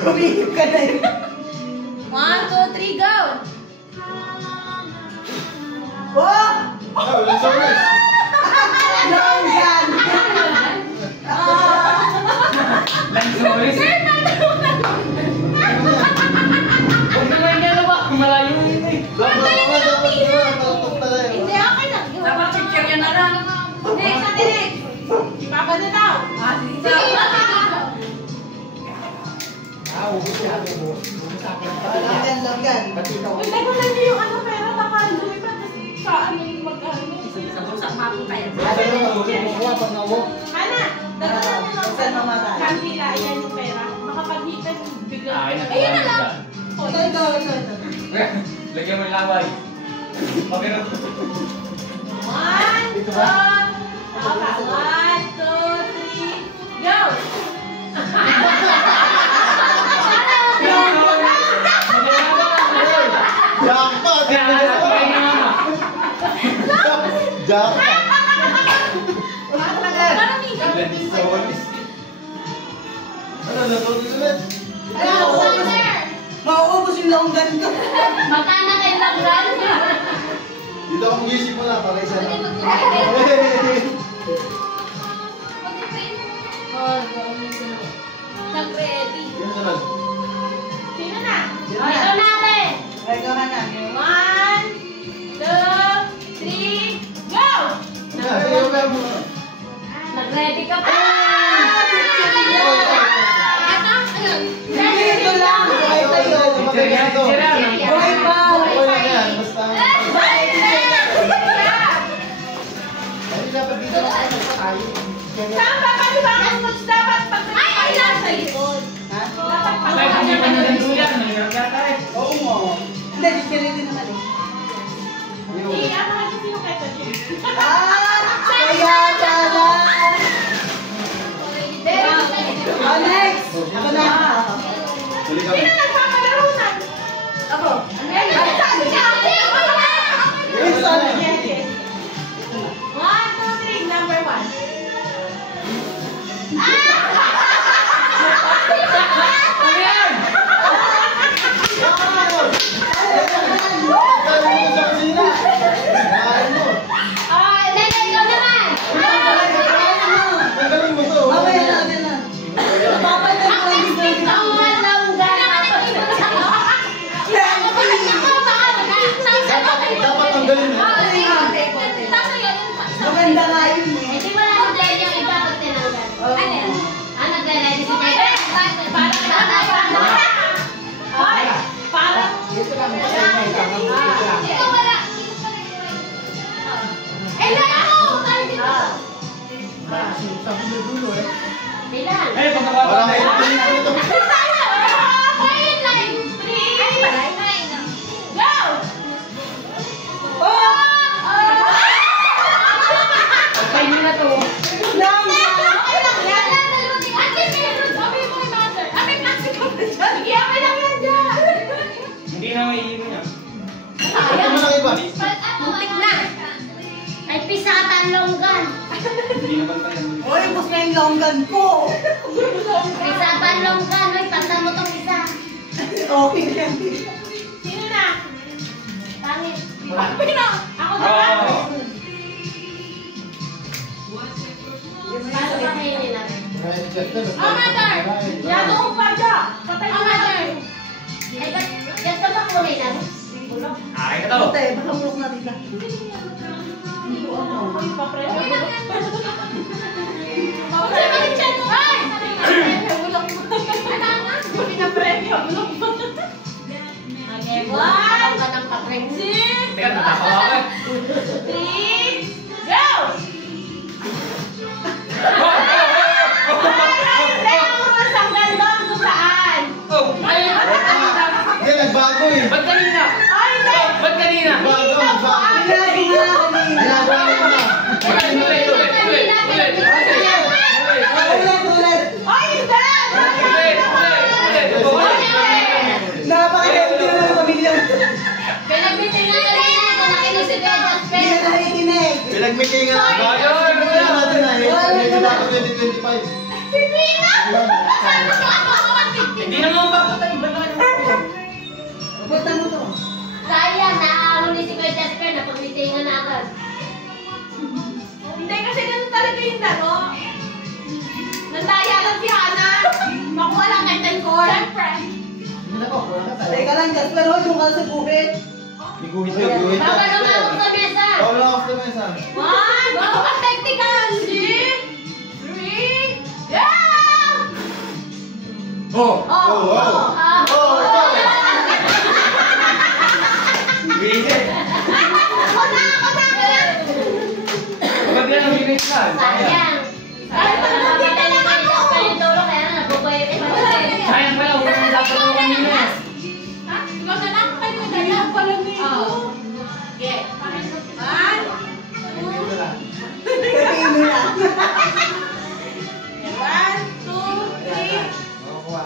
Kumihip ka na yun. 1, 2, 3, go! Oh! Wala sa ulit. Long gun! Lang sa ulit. Huwag naman niya na ba? Malayo yun eh. Hindi, okay lang. Dapat picture yan na lang. Next, ate next. Papa na daw. Sige, Ubus siya. Ubus akin. Long gun. Ilagay ko lang niyo yung ano, pero nakaluwi pa sa ano yung mag-ano. Sa bulsa mapunta yan. Ana, dagdagan mo lang Saan mamatay? kandila, yan yung pera. Makapag-hitan, bigla. Ayun na lang. Ito. Lagyan mo yung laway. Okay na. 1, 2, 1, 2, 3, go! Jackpot! Jackpot! Ano, natuloy ulit? Mauubos yung long gun ko. Magkana kayo lang gano'n? Dito akong gisip mo lang, para isa lang. Nag-ready. Yun sunod. Sino na? Sino na? Ito natin. Ikaw na na. 1, 2, 3, go! Sige, okay mo. Nag-ready ka pa? Dito lang. Buhay tayo. Buhay pa. Okay lang yan, basta. Ay, dapat dito lang tayo tayo. Saan ba? Paano ba ang mas dapat pag-ready? Ay, sa likod. Ha? Dapat Ay, hindi pa na nanduyan. Nangyayata eh. Oo mo. Hindi, discretin naman eh. Eh, ano kasi sino kayo sa gym? Kaya pala. Oh, next. Ako na. Huli kami. Sino nagpapadaro na? Ako. Ay, sabi niya. Wilson. Yes, yes. 1, 2, 3, number 1. Ano yan? Pagkain mo sa kusina. Kain mo. Pagkain mo to. Mamaya na, mamaya na. Papatay ko lang dito. Dapat tanggalin mo. Maganda nga yun eh. Eh, pagkakapatay. Patay mo na to. Hindi na may iyon niya. Ito mo lang iba. Muntik na. Ay, pisatan longgan. Hindi naman pa yan. Oy, ubos na yung long gun ko. Pisatan longgan. Ay, pantan mo tong isa. Okay na yan. Sino na? Pangit. Wala. Ako na ba? Oo. Paano ba kayo nila? Oh, mother! Yato ko pa dyan! Patay ko mother! Ay, ba't ka ba kulay lang? Bulok? Ay, ito. Ate, baka mulok na rin lang. Ay, papreno. Papreno siya no? Ay! Bulok mo. Ano nga? Pinapreno. Bulok mo. Okay, 1, 2, Teka, natakawa ako eh. 3, go! Yan, nagbago eh. Ba't kanina? Ba't kanina? Bago, nagbago. Ginagawa mo na. Ulit. Napaka-healthy na ng pamilya. Pinagmitingan na rin ako. Nakinig si Kuya Jasper. Hindi na nakikinig. Pinagmitingan na. Natin na eh. Ito na ako 2025. Si Pina! Hindi naman ba daw sa guhit. Iguhit yun, iguhit Bawal yun. lumawak sa mesa. Bawal lang ako sa mesa. One, go! Ang technical! 2, 3, go! Oh! Oh, wow. Oh, ito. Wait! Pagkat yan ang bilis na. Sayang. Ay, pagkakita lang ako. Palintulong kaya na nabubuhay yung iba. Sayang pala, wala nang dapat ako kanina. Ha? Ikaw na lang? Kayo na lang pala nito. Okay. 1, 2, Pepino na. 1, 2, 3. Makukuha.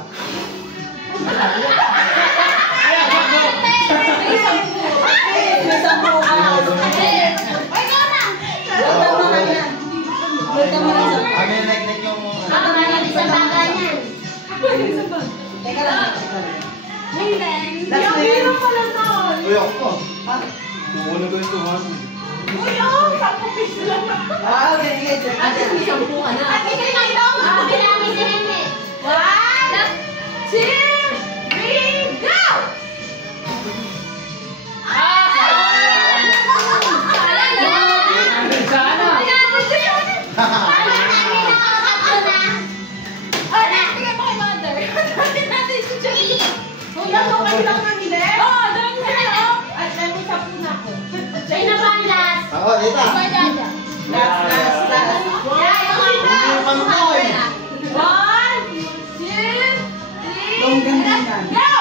May sampo ka. Ay, ikaw na! Wala mo ka yan. Wala mo na sampo. Ang nek-nek yung... Baka malinis sa bagay niyan. Teka lang, teka lang. Last na yan. Uy, ako po. Ha? Kukunin ko yung tumas. Uy, oh! 10 piso lang. Ah, ganyan. Ate, may 10 ka na. Ate, kayo lang daw. Sabi namin si Nene. 1, 2, 3, go! Sana! Paano namin nakakapto na? Ay, bigay mo kay mother. Sabi natin si Jenny. Huwag lang mo kayo lang ng ile. Oo, doon ka na. At dahil mo sa puna ko. Sino ba ang last? Ako, dito. Last. Yung panukoy. 1, 2, 3, Ang ganda yan. go!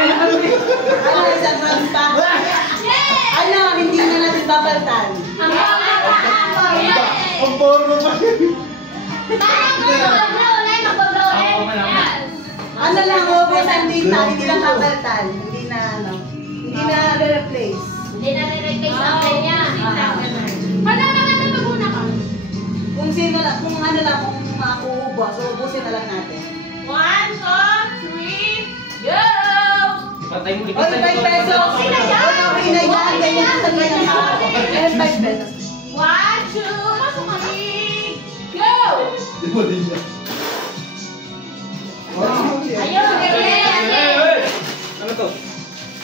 Ano, isang round pa? Ano, hindi na natin babaltan. Ang pangalaman. Ang porno ba? Ano lang, ubusan dito, hindi lang babaltan. Hindi na, ano, hindi na replace. Hindi na re-replace ang kanya. Maguna ka. Kung sino lang, kung ano lang, kung makuubos, so ubusin na lang natin. 1, 2, 3, go! Patay mo, Oy, ipatay 5 pesos! Sino yan? Okay na yan, ganyan ang sabihin ng tao. Eh, 5 pesos. 1, 2, pasok kami! Go! Di mo din yan. Ayun, ganyan. Ano to?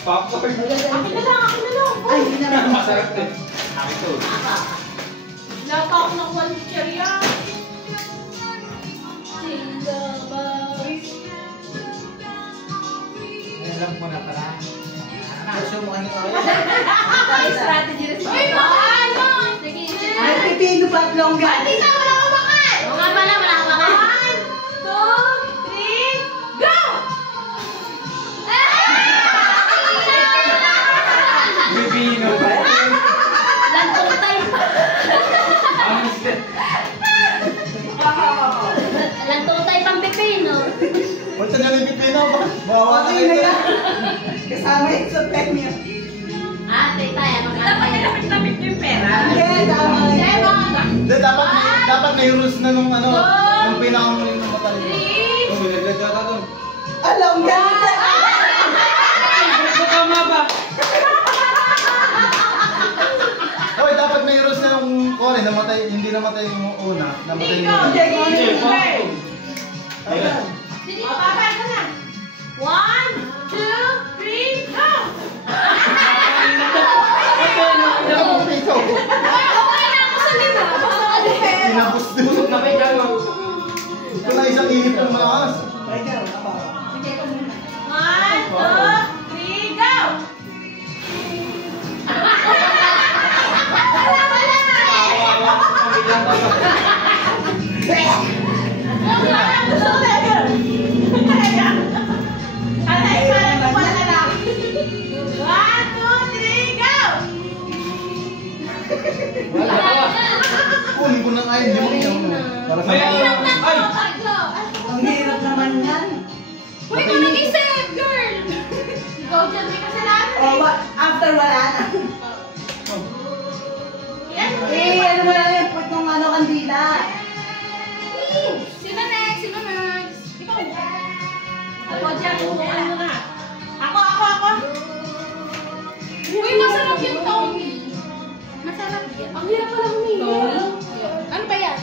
Popcorn? Akin na lang. Ay, hindi na lang. Masarap to. Akin to. Wala pa ako nakuha ng cherya. Alam ko na pala. Gusto mo ano ko? Strategy rin. Uy, ano? Sige. Ay, pipino pa at longga. Tita, wala ka bakal! Oo nga pala, wala ka baka. 1, 2, 3, go! Bibino pa. Lantong time pa. Ang mister. Lantong time pang pipino. Wala na yung pipino ba? Bawa na Okay na kayo. yan. Kasama yun sa premyo. Ah, tita, ano ka? Dapat nilapit-lapit niyo yung pera. Hindi, tama yan. Hindi, dapat may rules na nung ano, nung pinakamuling ng batal. 3, Kung binaglag ka doon. Alam nga. Tama ba? Hoy, dapat may rules na nung kore, namatay, hindi namatay yung una, namatay yung una. Hindi, Ayun. Mapapay ka na. 1, 2, 3, go! Ikaw, Okay na ako sa lima. tinapos din. Busog na kayo dalawa. Ito na isang ihip ng malakas. Sige, ikaw muna. 1, 2, 3, go! Kunin ko ng ayun, yung para sa Ay, ay! Ang hirap naman yan. Uy, ikaw nag-isip, girl! Ikaw dyan, may kasalanan O, after wala na. Yan, Eh, ano wala na yung put ng ano, kandila. Sino next? Sino next? Ikaw. Ako dyan, upuan mo na. Ako. Uy, masarap yung Ang hirap pala humingi. Ano ba yan?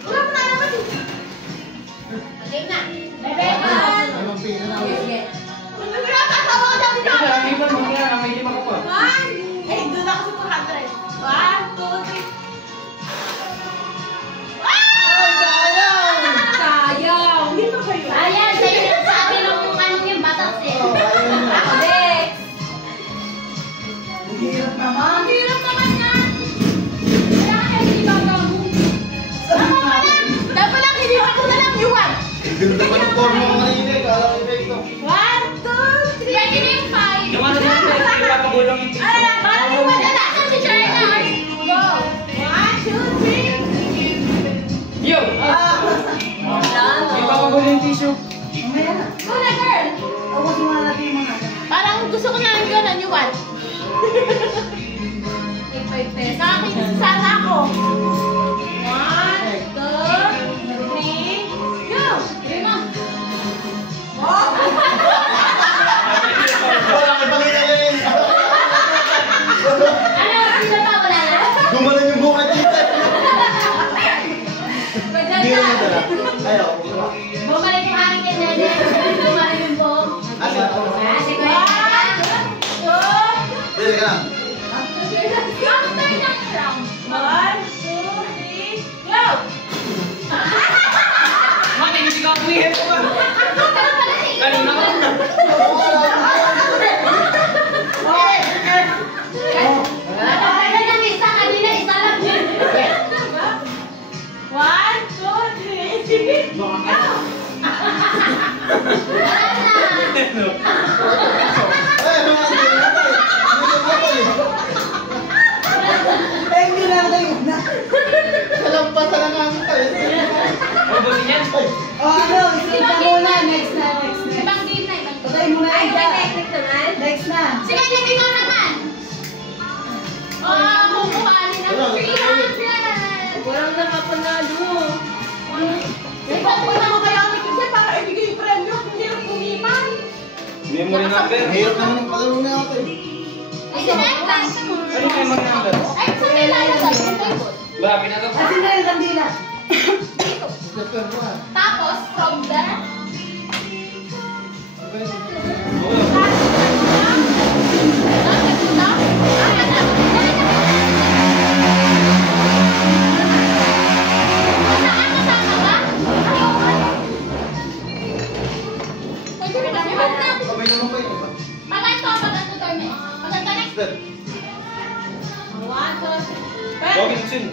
Wala mo na naman. Okay na. Bebe! Anong pina na ako? Nagkakatawa ka dami Ito, dami. may iba mo kaya, may lima ka pa. One. Eh, doon ako sa 200. 1, 2, 3. Sayang! Hindi pa kayo. Ayan, sa'yo yung sabi ng ano yung batas eh. Oh, ayun na. Next! Ang hirap naman. Ang hirap naman yan! Kaya kaya hindi ba gago? Dapat lang, hindi ako na lang yuwan. Ganda pa ng form mo kanina eh. Kala ko epekto. 1, 2, 3. Pwede na yung 5. Yung ano na yun, yung papagulong yung Ay, parang yung madala. Si Jordan. Go! 1, 2, 3. Yo! Yung papagulong yung tissue. Mamaya na. Go na, girl! Awas mo na natin yung mga. Parang gusto ko na lang yun, ang yuwan. Sa akin, sana ako. 1, 2, 3. Go! Lima. Oh! Walang ipangina yun. Ano, sino pa wala na? Gumalan yung buka dito. Hindi na Maganda. dala. Ayaw. Bumalik yung aking kinede. Bumalik yung buhok. Asa? Ah, si Kuya. 1, 2, Dili ka lang. after ng round. 1, 2, 3, go! Mati, hindi ka umihin ko ba? Kanina ka na. Ano na isa kanina, isa lang. 1, 2, 3, go! Wala na. Ay, mga hindi na tayo. Hindi na tayo. Eh, hindi na tayo na. Nalampasan na nga tayo. Mabuti yan. Ay. O ano, isip ka muna. Next na, next na. Ibang game na, ibang game. Patay mo na Ay, yan may dyan. technique naman. Next na. Sige, lagay ko naman. Kukuhanin ng 300. Walang nakapanalo. Ikaw po naman kaya kami kasi para ibigay yung premyo. Hindi rin kumipan. Memory number. Ang hirap naman ng palaro na ako eh. Ay, sinektan. Ano yung memory number? Ay, sa may lalagay. Ito ito. Wala, pinagap. Asin na yung kandila. Dito. Stepper ko ah. Tapos, from there. Kamay naman pa yun. Step. Doggy sin.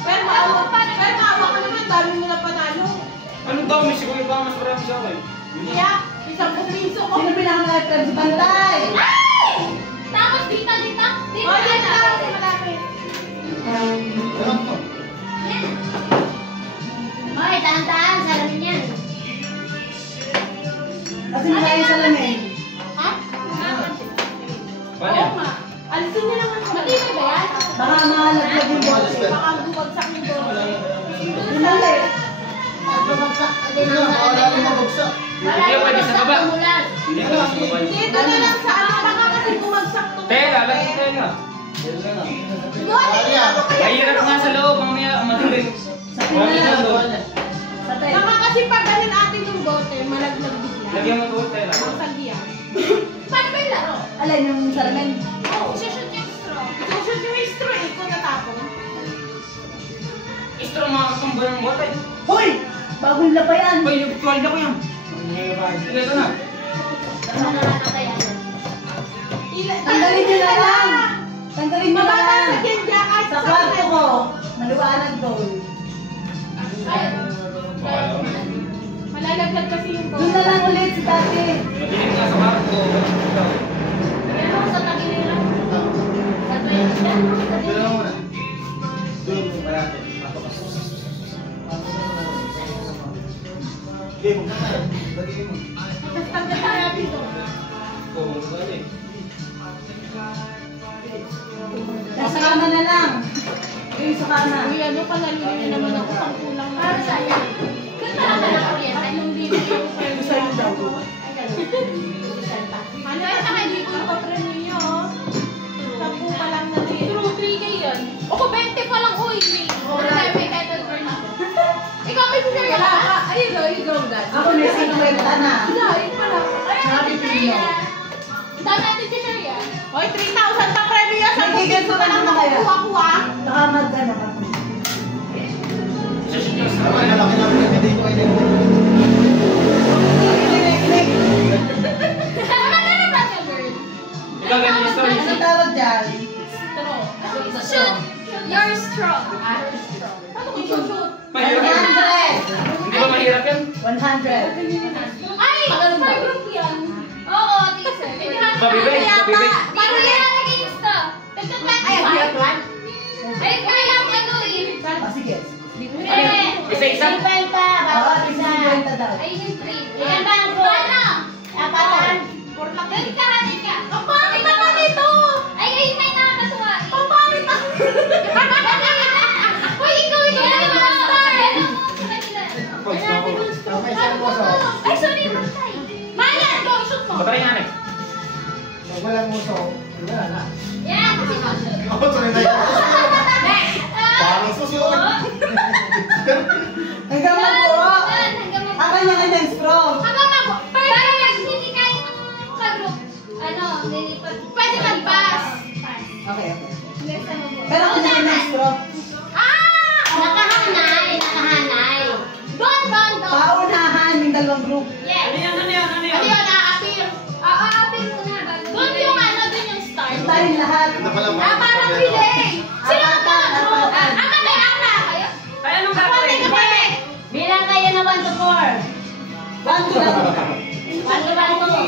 Pero maawa ka naman, dami mo na panalo. Anong daw? May siguro ba mas marami sa akin? Kaya, 10 piso ko. Sino pinakamalapit si Pantay? Ay! Tapos dito. Dito na. Malapit. Alam mo. Hoy, tahan-tahan. Salamin yan. Asin na yung salamin. Ha? Paano Oo yan? nga. Alisin niyo naman. Matibay ba yan? Baka mahalaglag yung bote. Baka bumagsak yung bote. Yun lang eh. Bumagsak ka din Hindi ng na, baka salamin. namin mabagsak. Wala Hindi, yung pwede sa bumagsak baba. na mulan. Hindi ka lang sumabay. Dito na lang sa ano. Baka kasi bumagsak to. Tela, lagi tela. Yan na. Bote, ano kaya? Mahirap nga sa loob, mamaya matuloy. Wagi na doon. Patay. Baka kasi pag ganin atin yung bote, malaglag bigla. Lagyan mo doon tela. Masag yan. Paano ba yung laro? Alin yung salamin? Oo, shoot yung straw. Shoot yung straw eh, kung natapon. Istro mga kasumbay ng bote. Hoy! Bagong laba yan. Hoy, nagtuwalda ko yan. Sige, ito na. Ano na nakatayan? Tanggalin nyo na lang. Tanggalin nyo na Mababa lang. sa Genja kahit Sa kwarto ko. Maliwanag doon. Malalaglag kasi yung Doon na lang ulit si Tati. Madilim nga sa kwarto. Pero sa tagiliran. Sa tuwing yan, no? Sa Doon tuwing. lang muna. Doon mo ba natin? Okay, huwag na. Lagyan mo. Tapos tanggal na natin ito. Oo, wala eh. Nasa kama na lang. Yung sa kama. Uy, ano pa nalulili naman ako pang kulang na. Para sa'yo. Ganda ka na kuryente. Anong video yung friend Sa'yo daw. Ay, ganun. Ano, saka hindi ko ipapremyo nyo. 10 pa lang na 50 na. Wala, yun pala. Ay, Happy Pilipino. Ang dami natin si Sharia. Hoy, 3,000 pa premyo yan. Sa Nagigil ko pa na lang naman kaya. kuha-kuha. Baka mag-ano ka. Tama, malaki lang yung hindi ko kayo. Tama na naman ka, girl. Ikaw ganyan yung story. Ano tawag dyan? Shoot your straw. Paano ko shoot? Mahirap yan. 100. Hindi ba mahirap yan? 100. Ay, for group yan. Oo, teacher. Mabibig, mabibig. Paano yan naging gusto? Nagka-plan. Ay, kaya mo ano eh. Ah, sige. Isa-isa? 50, bawat Bawat isa. 50 daw. Ay, yung 3. Ilan ba ang paano? Apatan. Dali ka, dali ka. Ang pangit naman ito! Ay, ayun na yung nakakatuwa. Ang pangit na! Uy, ikaw, dali mo na star. Tama, isang puso. Ay, sorry, matay. Maya, ikaw, shoot mo! Patay nga, Nek. Pag walang puso, wala na. Yan, kasi mo-shoot. Ako, sorry na yun. Parang susunod. Hanggang magbuo. Hanggang mag- Ang kanya-kanyang strong. Hanggang mag- Parang pag hindi kaya ng ka-group, ano, lilipat. Pwede mag-pass. Okay, okay. Yes, ano po. Pero kanya-kanyang strong. Nakahanay, nakahanay. Don, don, don. Paunahan yung dalawang group. Yes. Ano yun, a-appear? Aapin mo na bago. Doon yung ano, doon yung start. Tayo lahat. Parang relay. Sino ba? Apatan. Matay, Ana. Ay, anong Kapatid, kapatid. Bilang kayo na 1 to 4. 1 to 2. 1 to 1 to.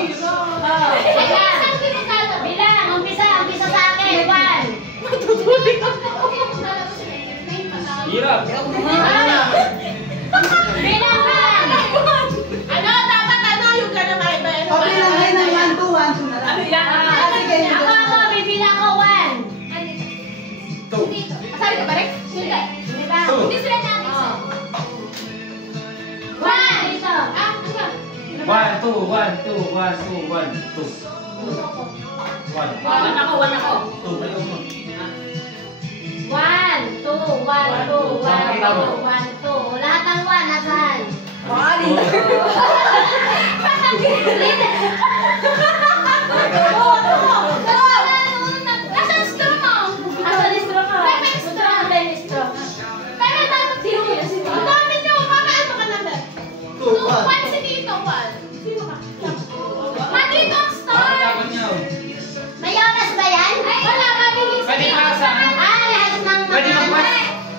Bilang, umpisa sa akin. 1. Matutuloy ko. Hirap. Bilang. Ano, dapat ano, yung gano'n na iba. O bilang kayo ng 1 to 1 to na lang. Ano yan? Ah, sige. Ako, bibilang ko 1. Two. Asali ka ba rin? Hindi. Hindi ba? Two. Hindi sila natin. Oo. 1. Dito. Ah, ano? 1, 2, 1, 2, 1, 2, 1, 2. 1. One ako. 2. Ayaw mo. 1, 2, 1, 2, 1, 2, 1, 2. Lahat ng 1, nasaan? Nasaan straw mo? Nasaan straw mo? May straw. May straw. Pero dapat sino mo na sino? Ang dami nyo, makaano ka naman? 2, 1 si Tito, 1. Sino ka? Mandito ang star! Dapat niya. May oras ba yan? Ay, wala kami. Pwede pasa. Lahat ng Pwede mag-pass.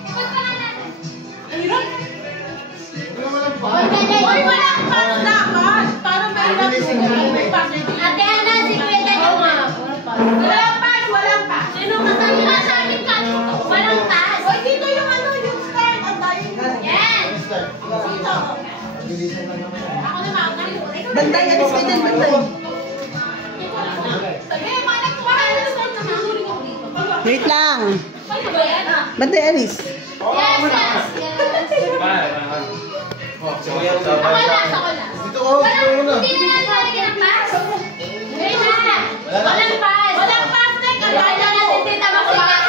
Ikot pa lang natin. Hoy, walang pass dapat! Parang may Bilisin mo. may pass. Ate Ana, si Kuweta nyo. Walang pass, walang pass. Sino kasama na sa amin ka? Walang pass. Hoy, dito yung ano, yung start. Ang dami. Yan. Dito. Bilisan lang naman. Ako naman, kalimutan. Ikaw Bantay, alis ka dyan, bantay. Sabi, manang kumahan na start na masuling ako dito. Wait lang. Paano ba yan? Bantay, alis. Yes, yes, yes. Ako last, ako last. Dito ko, dito muna. Hindi na natin lalagyan ng pass. Wait na. Walang pass. Walang pass, Nek. Ang dami na natin dito magpass.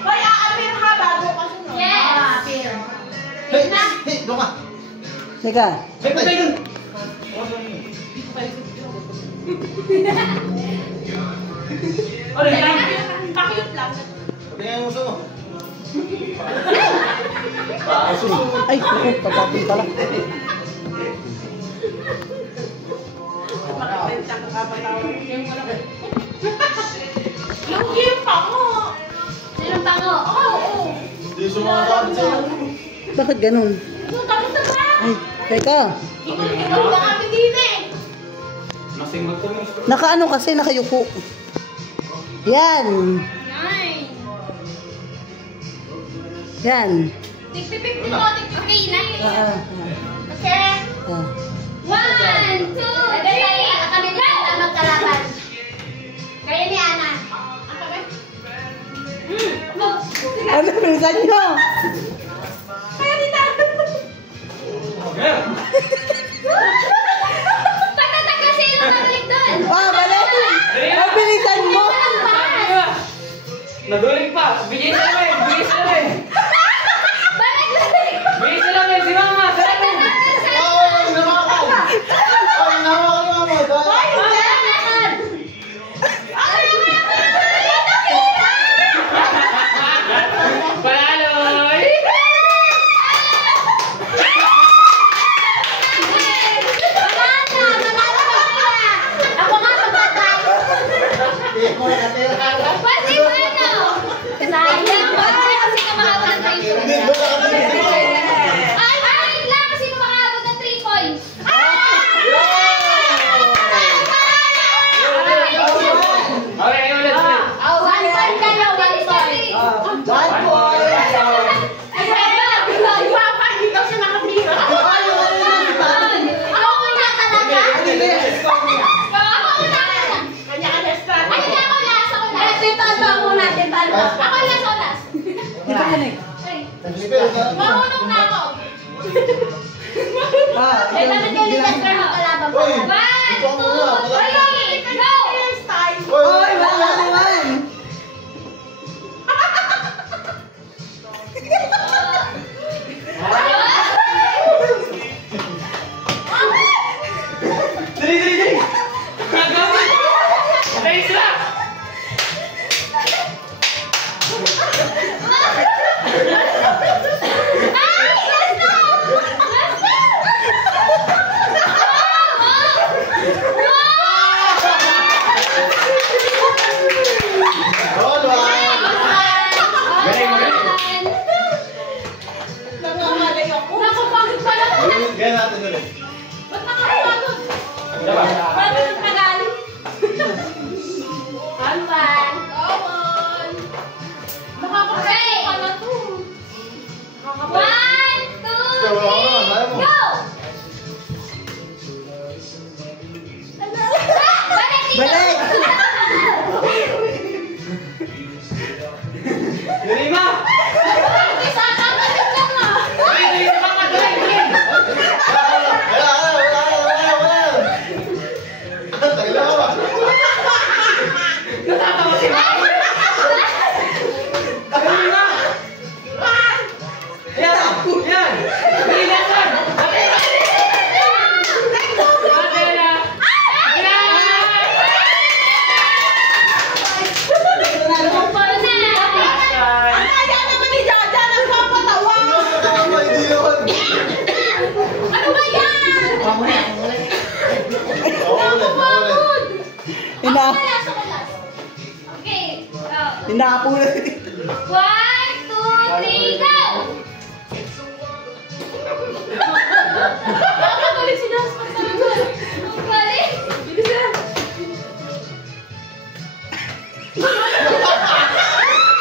Hoy, a-appear ha bago ka sunod. Yes. A-appear. Hey, hey, doon ka. Teka. Hey, patay dun. Ano yan? Pakiyot lang. Pati nga yung uso mo. Ay, kuko, papapin pala. Yung game pa mo. Sinong pango? Oo. Hindi sumakakabit sa'yo. Bakit ganun? Yung tapos na ba? Ay, teka. Ikot-ikot na kami din eh. Masing magtumis. Nakaano kasi, nakayuko. Yan. Nine. Yan. Tigpipip mo, tigpipip na. Ah, Okay. ah. 1, 2, 3. Kami na magkalaban. Kaya ni Ana. Ano, bilisan nyo? Kaya ni Tata. Patatak kasi yung nabalik doon. Ah, balik. Ah, bilisan mo. Naguling pa. Bigay sa namin. Bigay sa namin. Balik! Bigay sa namin. Si Mama. Sa namin. Oo, naman ka. Marunong na ako. Ah, Dapat yung ligaster mo kalaban pa. Uy! 1, Ito ako muna. 2, 3, go! Oy, wala naman. Dali! Gagawin! Patay sila! Magaling! Nangangalay ako. Nakapagod pala ko. Gaya natin ulit. Ba't nakapagod? Diba? Paano nang tagal? Kampan. Okay. Ano to? 1, 2, 3, go! Balik! Lima! Dali! Natatawa si Mama! Dali na! Yan! Yan! Dali na yan! Dali na! Dali na! Kaya naman ni Jaja, nagpapatawa. Ano ba yan? Okay. Inapulat. 1, 2, 3, go! Nakabalik si Jasper talaga. Ang galing. Bilisan.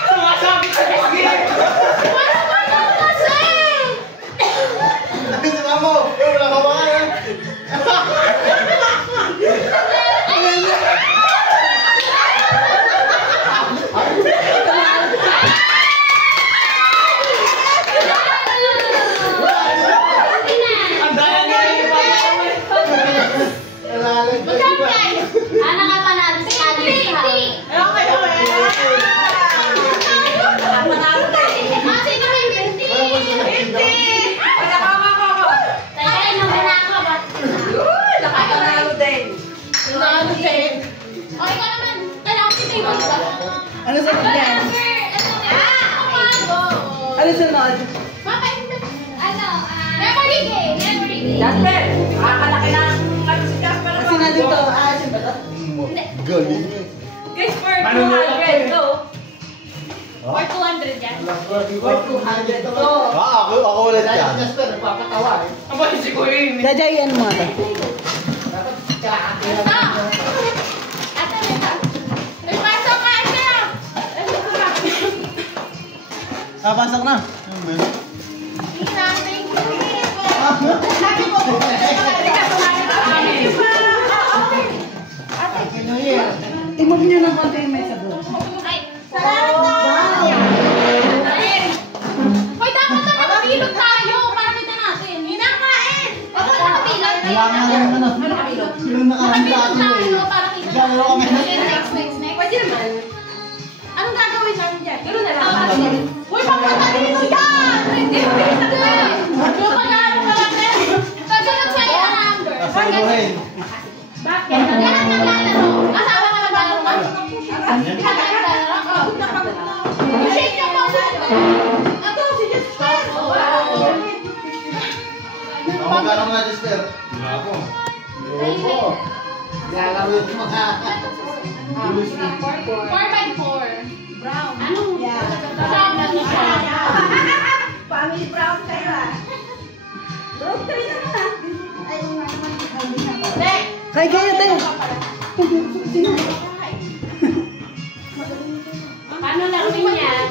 Sumasabi ka kasi! Wala ba yung kasi? Ang daya niya yung Nakapanalo si Alex. Okay. Panalo tayo. Sino may hindi? Wala ka. Tayo naman ako ba? Nakapanalo din. Nanalo din. O, ikaw naman. Kailangan kita yung ba? Ano sunod yan? Ano sunod? Memory game. Jasper, makakalaki na ang ano si Jasper. Kasi nandito, siyempre. Galing. Guys, for Manunulak ko eh. 200 go. For 200 yan. Worth 200 to. Ako ulit yan. Aba, si Kuya yun. Jajay, ano mga to? Ito. Ito, ito. May pasok ka siya. Pasok na. Hindi natin. Sabi mo, I-move nyo ng konti yung mesa doon. Ay, salamat na. Hoy, dapat na nakabilog tayo para kita natin. Hinakain. Huwag mo nakabilog. nakabilog. Yung Nakabilog tayo para kita Gano'n kami. Next. Pwede naman. Anong gagawin namin dyan? Gano'n na lang. Uy, pagpatalin mo yan! Hindi, bilis na yan! Yung pag-aaral ka lang din. Kasunod sa'yo ang number. Saluhin. Bakit? Lahat naglalaro. Asawa na naglalaro ka? Lahat naglalaro? Oo. Shake yung mga Ito, si Jasper. Magkano nga, Jasper? Wala ko. Lalawin mo ha. 4x4. Brown. Ano? Brown lang siya. Family brown kayo ah. Brown kayo naman ah. Kaya kayo tayo. Paano laruin yan?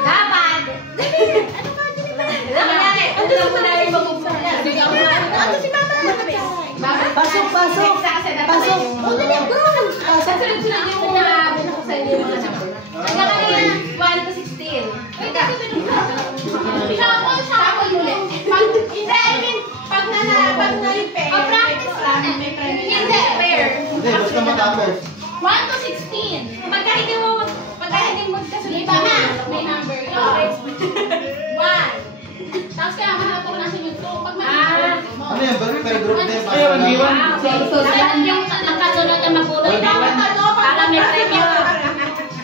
Dapat. Ano na muna yung mag-ubsa na? Ano si Mama? Pasok. Pasok. Kasunod-sunod yung mga binako sa inyo yung mga number. Hanggang kanina, 1 to 16. Wait, shuffle ulit. Hindi, I mean, pag na-repair, Practice lang. may premium. Hindi, pair. Hindi, basta matapos. 1 to 16. Pagka hindi mo magkasunod na, may number yun. 1. Tapos kaya mahanap ko lang sa yung 2. Pag Ano yan? Per group din. Ay, 1v1. dapat yung nakasunod na mapulot. Para may premium.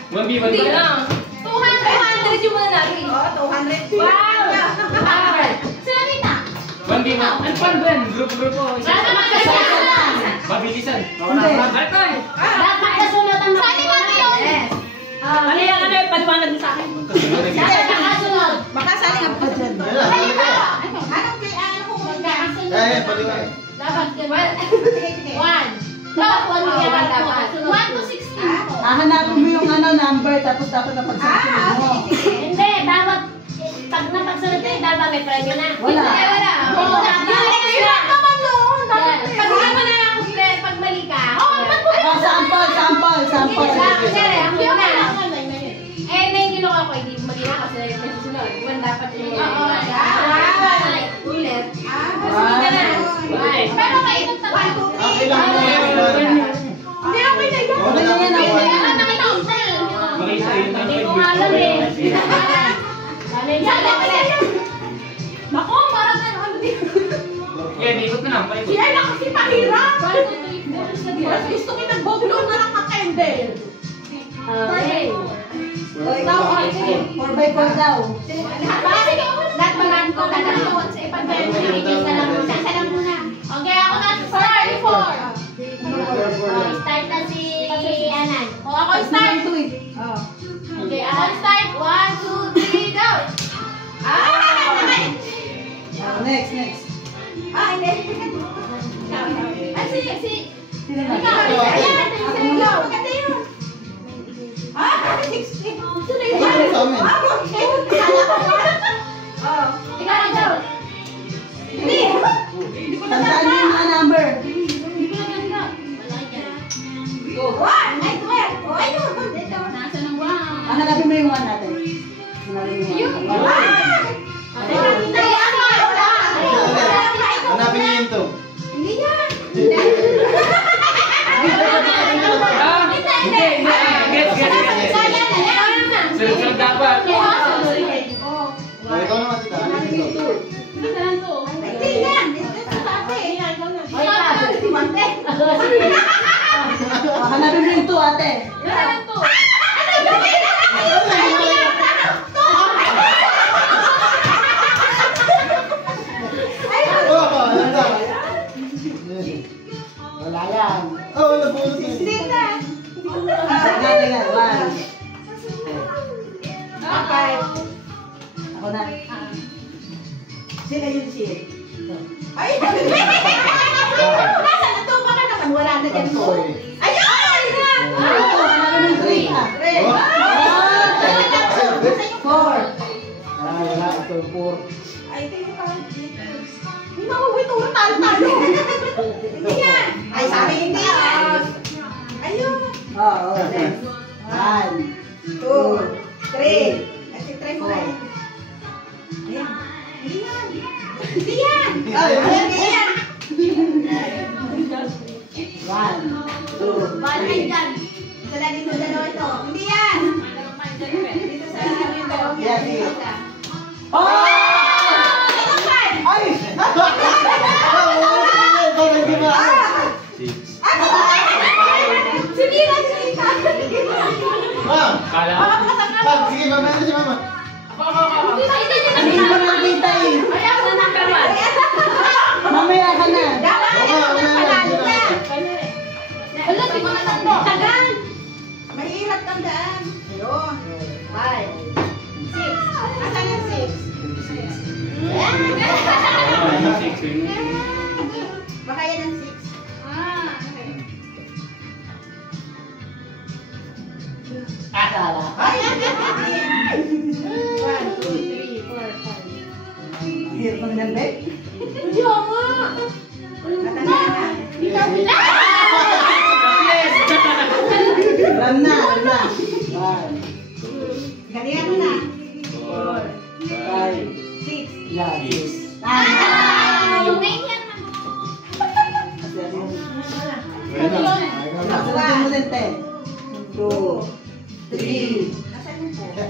1v1 ba lang? 200 yung muna natin. Oo, 200. Wow! Sila Nita. 1v1. Ano pa ba yan? Group po. Para magkasunod lang. Mabilisan. Dapat magkasunod ang mga yun. Ano yan? Ano yung paliwanag mo sa akin? Dapat nakasunod. Makasali nga po sa dyan. Ayun lang. Ano kung Magkakasunod. Eh, paliwanag. Dapat, well, Sige, sige. 1. Dapat 1 yan dapat. 1 to 16. Hahanapin mo yung number, tapos dapat napagsasunod mo. Hindi, dapat pag napagsunod kayo, dapat may premyo na. Wala. Wala. Oo, Hirap naman noon. Pag hindi mo na complete, pag mali ka. Oh, sample. Siyempre, ang muna. Eh, may nilok ako, hindi mali na kasi may susunod. Iwan dapat yung ulit. Sige na. Pero kainot na tayo. Okay lang naman. Hindi ako na yun. Okay lang Hindi naman. ka nakita. Makita yun. Hindi ko nga alam eh. Naku, parang ano dito. Yan, ikot na lang. Paikot. Siya na kasi pahirap. 1, 2, 3, 4. Mas gusto ko nag-boblo na lang ka-candle. Okay. 4x4 daw. Lahat malan ko ka na doon sa ipag-verify. Isa lang muna. Okay, ako na. Start 4. Start na si Anan. O, ako start. Okay, ako start. 1, 2, 3, go! Next. Sino na? Maganda yun. Ayun sa amin. Ikaw. Tandaan mo yung mga number. Nasa ng 1. Hanapin mo yung 1 natin. Hanapin mo yung 1. Hanapin niyo yung 2. Sunod dapat. Oh, ikaw naman, tita. Hanapin yung 2. Hanapin mo yung 2, ate. Oh, handa. Wala yan. Oh, nabulot yun. Teka, 1. Ako na. Sino yun siya? Ay! Nasa na to? Baka naman wala na dyan to. Ayun! Ito, hanapin mo yung 3. Wala, ito 4. Ay, ito yung parang hindi mawawituro talo-talo. Hindi yan. Ay, sabi hindi yan. Ayun. Oo, next. 1, 2, 3. Kasi try mo na. Ayan. Hindi yan. Hindi yan. Hindi yan. 1, 2, Balay dyan. Ito na dito dalawa ito. Hindi yan. Dito sa dalawa. Yes, yes. Oh! Ay! Sige na, sige ka. Ma'am! Kala. Ma'am, sige, mamaya na si mama. Hindi mo nakita eh. Mamaya ka na. Dapat panalo na. Wala, di ko natanda. Tagal. Mahirap tandaan. Ayun. 5, 6. Asan yung 6? Baka yan ang 6. Akala. Ay, yan. 1, 2, 3, 4, 5. Hirap naman yan, babe. Run na. Galingan mo na. and 10. 2, 3, Nasaan mo po? 4.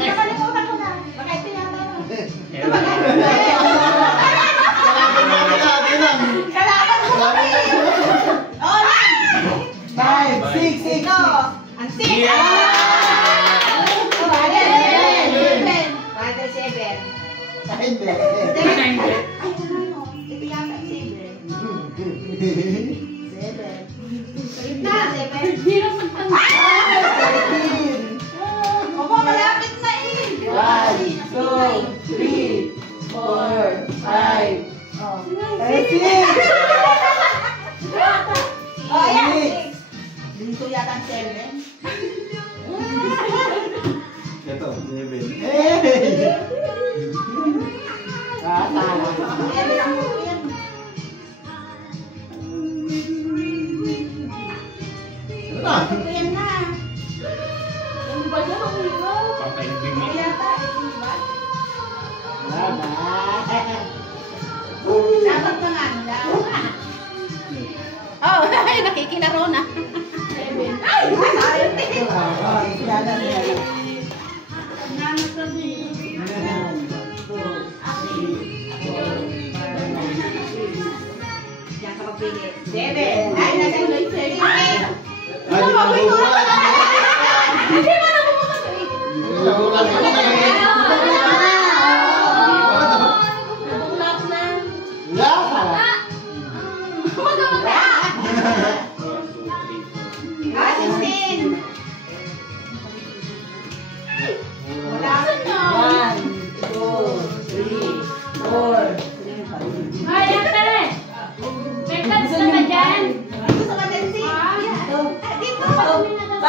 Nakalimutan ko na. Baka ito yata. Kalaban mo kami! Oh, 5, 6, 6. ang 6! Hindi. Ito yata ang 7. 7. Na, 7. Hirap magtanda. 13. Opo, malapit na eh. 1, 2, 3, 4, 5. Oh, 6. Oh, ayan. 6. Dito yata ang 7. Ito, 7. Hey! Tama. Ayan lang po yan. Ano na? Ayan na. Ano ba yan? Ang hirap. Pakaibig Ano yata? Ito ba? Dapat na nga. Oh, nakikilaro na. 7. Ay! Diyan ka magpili. 7. Ay, nasa yung 7. Ay, di ba nabubuhat? Hindi mo na pumunta sa Nabubuhat ka na eh. Nabulak na. Wala. Magawala. Ah, 16. Wala na. 1, 2, 3, 4. Ay, ate! May cards na ba dyan? Dito sa Matensi. Dito. 5.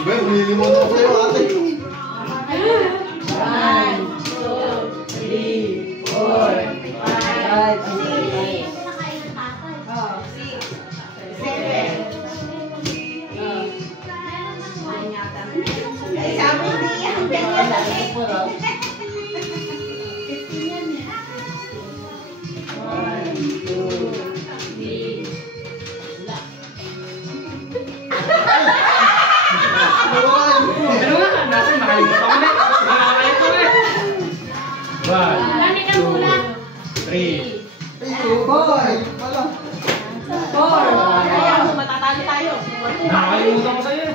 Ba, nililimutan ko sa'yo ate. 1, 2, 3, 4, 5, 6. Oh, 6. 7. Ay, sabi niya. Ang ganyan na eh. 15 yan eh. 1, 2, 3. Ano nga? Nasa nakalimutan ko na. Nakakaito na. 1, Lani ka muna. 3. 4. 4. Kaya mo, matatalo tayo. Nakakalimutan ko sa'yo eh.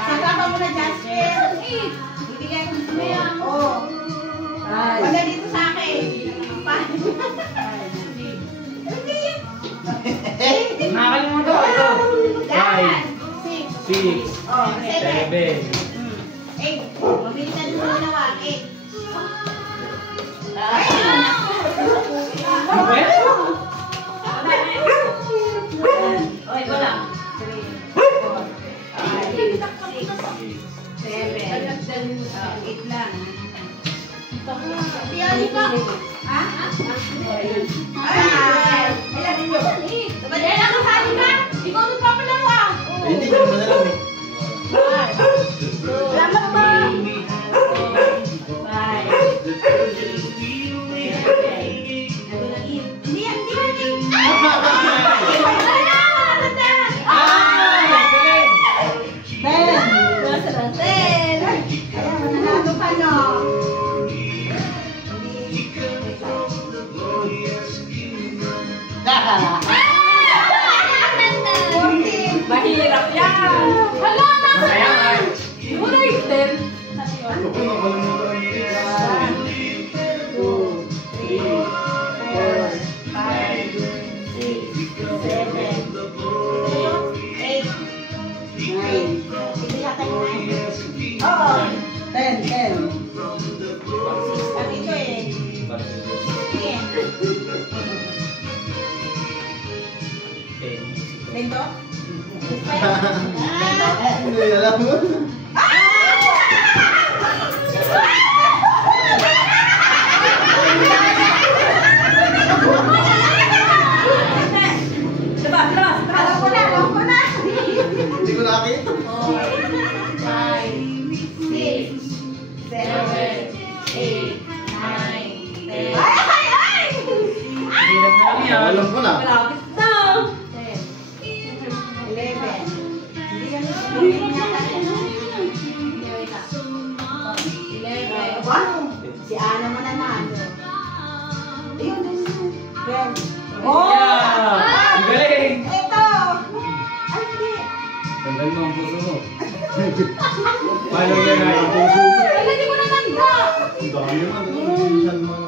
Sasama mo na, Jasper. Bibigay ko gusto mo yan. Oo. 5. Wala dito sa akin. Nakakalimutan ko ito. Yan. 6. 6, Oh, 7. 7. 8. Mabili na dito nawa. 8. Ano ba yan? Oy, wala. 3, 4, 5, 6, 7, 8 lang. Tiyali ka. Ha? Ay! Ilan din yun? Sabay lang ka sali ka. Ikaw nagpapalaro ah. Hindi ko naman alam eh. Salamat po. 5, 6, 7, 8. Hindi yan, hindi yan. Nanalo ka no. Mahirap yan. Hala, Masaya ka. siguro yung 10. Ako po, nakalimutan ko yun. 2, 3, 4, 5, 6, 7, 8, 9, Ito yata yung 9. Oo. 10, 10. Ano ito eh? Sige. Bento? Hindi alam mo. Alam ko na, alam ko na. Hindi ko nakakita. 4, 5, 6, 7, 8, 9, 10. Ay! yan. Alam ko na. Malapit na. 11. Hindi yan si Ana mo na nalo. Ayun. 12. Oh! Yeah! Ang galing! Ito! Ay, hindi. Tandal mo ang puso mo. Paano yan ay? Hindi ko na nanda. Ang dami naman. Minsan mga...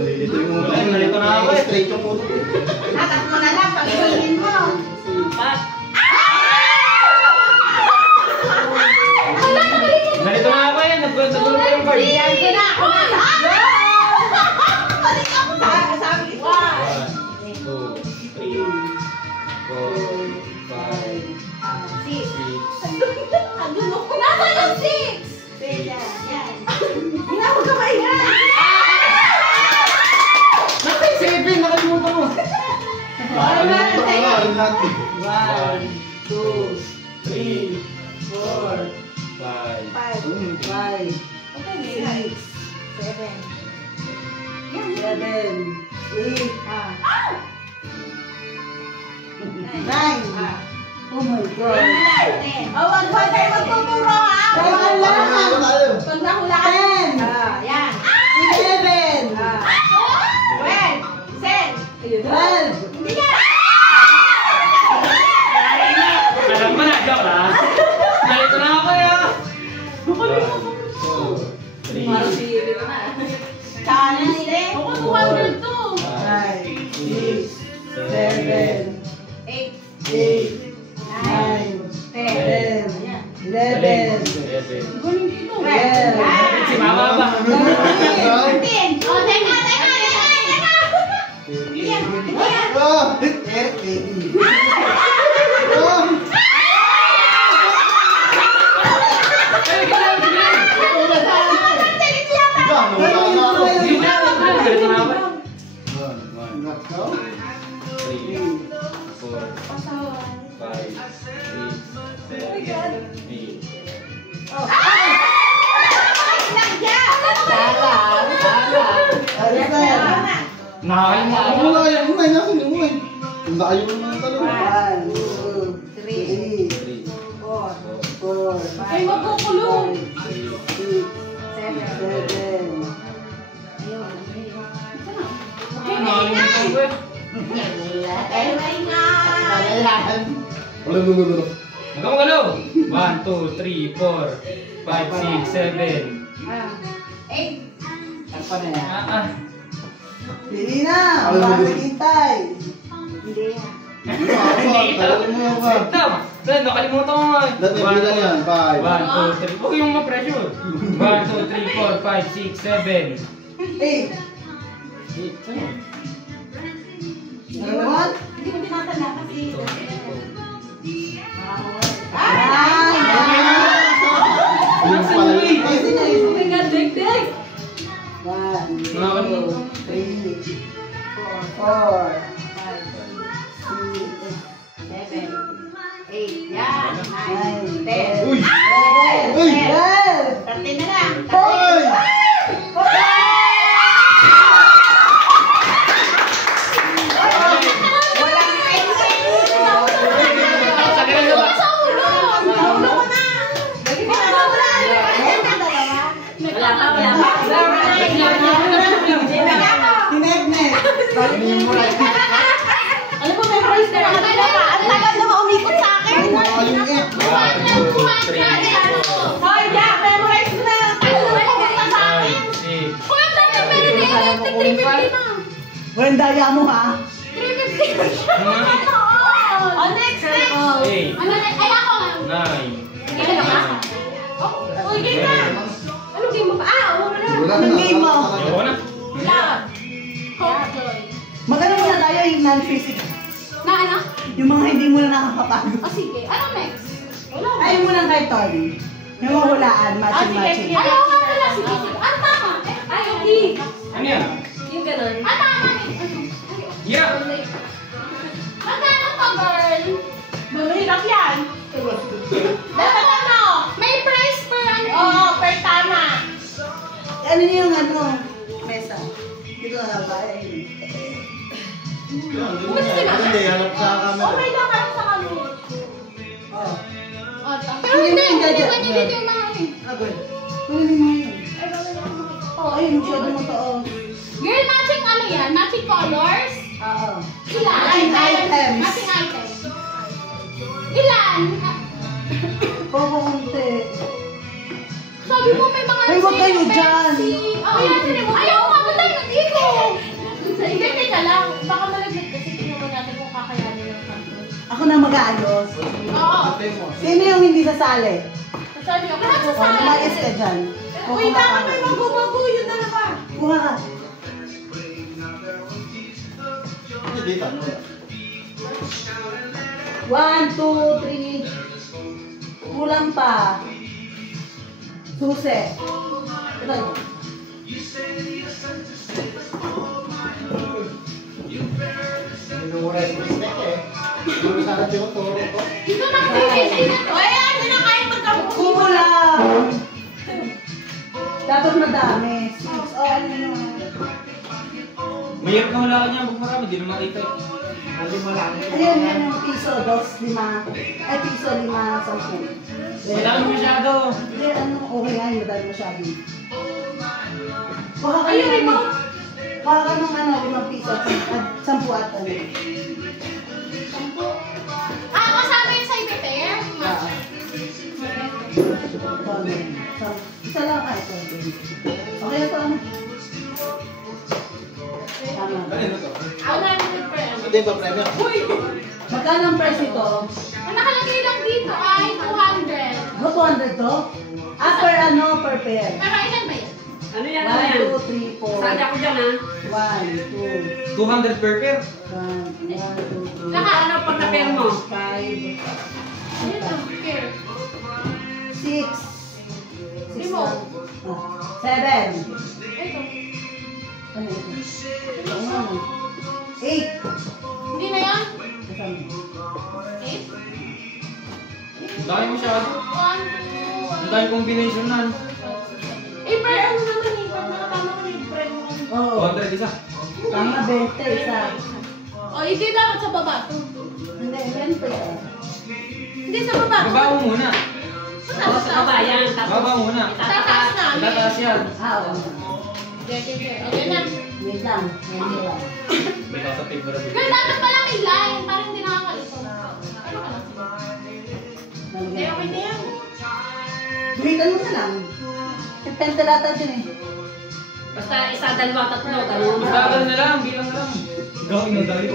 Dito yung ulo. Wala, nalito na ako eh. Straight yung ulo. Nakat mo na lang, pag-iwinin mo. Nalito na ako eh. Nagbulat sa dulo ko yung card. Yan ko na. Ako na. Balik ako sa sabi. 1, 2, 3, 4, 5, 6, 7, Andun ako. Nasa yung 6. Yan. Hindi na ako kamay na. Nasa 7, nakalimutan mo. Nakalimutan ko na. Ang natin. 1, 2, 3, 4, 5, 5. 6. 7. 9. Oh my God. 10. Oh, wag tayo magtuturo ha. Pag nahulaan. 10. Yan. 11. 12. 12. Hindi na. Alam mo na, joke lang. Nalito na ako eh. 1, 2, 3, Sana nila. Ako 200 to. 5, 6, 7, 8, 9, 10, 11, 11. Galing dito. 12. Si Mama ba? 13. Oh, teka. Hindi na, nalito na ako eh. 1, 2, 3, 4, 5, 6, 7, 8. Nakakalimutan ko. Wala yan. Umay, nasan yung umay? Ang layo ng mga talo. 1, 2, 3, 4, 5, Ay, magkukulong. 6, 7. Nakakalimutan ko eh. Wala. Huwag kang magalaw. 1, 2, 3, 4, 5, 6, 7. 8. Pili na! Wala naghihintay! Hindi yan. Hindi ito. Ito. Nakalimutan ko nga. Dati bilang yan, 5. 1, 2, 3. Huwag yung ma-pressure. 1, 2, 3, 4, 5, 6, 7. 8. What? Hindi mo tinatala kasi. Nasaan mo eh? Oh my God, dek. 1, 2, 3, 4, 5, 6, 7, 8. Yan. 9, 10. Uy! 11. Uy! 12. 13 na lang. Hoy! Walang Alam mo, may price na naman tayo. Ang tagal na maumikot sa akin. Wala yung 8. 1, 2, 3, 4, Hoy, Jack, memorize mo na. Tagal na maumikot sa akin. 5, 6. Kuya, tayo na meron na electric 350 na. Walang daya mo ha. 350. Oh, next. 8, Ano na? Ay, ako nga. 9. Game na ba? Oh, game na. Ano game mo pa? Oo, wala. Wala Anong game mo? Ayoko na. Wala. Hopejoy. Maganda muna tayo yung non-physical. Na ano? Yung mga hindi mo na nakakapagod. Oh, sige. Ano next? Wala. Ayaw mo ng carton. Yung mawalaan, matching-matching. Ayaw nga pala. Sige, sige. Ano tama? Ay, okay. Ano yan? Yung ganun. Ah, tama. Yeah. Magkano pa, girl? Mahirap yan. Dapat ano? May price per ano? Oo, per tama. Ano yung ano? Mesa. Dito na ba? Hindi, hanap sa camera. Okay lang kayo sa camera. Oh. Pero hindi yung mga Oh, ayun, masyado mo to. Girl, matching ano yan? Matching colors? Oo. Ilan? Matching items. Matching items. Ilan? Kukunti. Sabi mo may mga Ay, wag kayo dyan. Oh, yan. Ayaw ko mamatay na dito. Hindi, teka lang. Baka malaglag kasi tingnan mo natin kung kakayanin ng control. Ako na mag-aayos. Oo. Sino yung hindi sasali? Sabi ko, lahat sa O, lumayas ka dyan. Uy, dapat may magubago. Yun na lang ka. Kuha ka. Hindi, dito. 1, 2, 3. Kulang pa. Susi. Ito. Minures mo snack eh. Minures sana yung turo ko. dito na kasi kasi na to. Ay, ano na kayo magkabukiman? Kulang. Dapat madami. 6. Oh, ano yun? Mahirap na wala ka niya. Huwag marami. Di na makita eh. Ayun, yan yung piso, 2, 5. Ay, piso, 5, 10. Madami masyado. Hindi, ano, okay nga yun, madami masyado. Kuha ka Ayun, ng remote. Kuha ka ng 5 piso at 10 at ano. Kasama yung side pair? Isa lang ay ito. Okay na ito, ano? Tama. Ano to? Ako na yung pair. Hindi ba premium? Magkano ang price ito? Ang nakalagay lang dito ay 200. 200 to? Per ano, per pair? Pero ilan ba yan? Ano yan? Ano yan? 1, 2, 3, 4. Sada ko dyan, ha? 1, 2, 200 per pair. 1, 2, 3, Lahat. Ano pag na-pair mo? 5, Ayun lang, pair. 6. 6 Remote. 7. Ito. Ano ito? 8. Hindi na yan? 8? Ang dami masyado. 1, 2, Ang dami combination nan. Per ano naman eh. Pag nakatama ko yung friend mo. Oo. 200 isa. Tama, 20 isa. Oh, hindi dapat sa baba. Hindi, 20 isa. Hindi sa baba. Baba mo muna. Oo, sa kabayan. Baba muna. Tataas na. Tataas yan. Oo. Okay na. Wait lang. Hindi lang. May nasa paper. Girl, dapat pala may line. Parang hindi nakakalito. Ano ka lang? Hindi, okay na yan. Dumitan mo na lang. Pentalata din eh. Basta isa, dalawa, tatlo. Ganun. Bagal na lang. Bilang na lang. Gawin na tayo.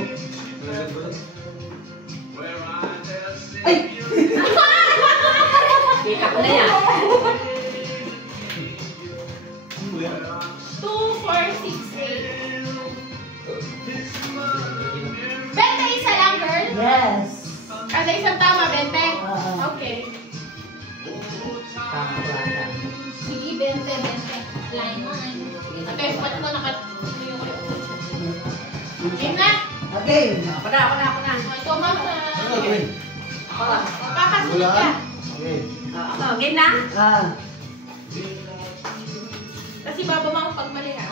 Ay! Kita ko na yan. 2, 4, 6, 8. Bente, isa lang, girl. Yes. Kada isang tama, Bente. Okay. Tama ba ka? Sige, Bente, Bente. Line 1. Okay, ba't ko nakat... Game na? Okay. Ako na. Ito, ma'am. Ano gawin? Ako na. Papasunod ka. Wala? Okay. Ako, game na? Kasi bababa ko pag mali ha.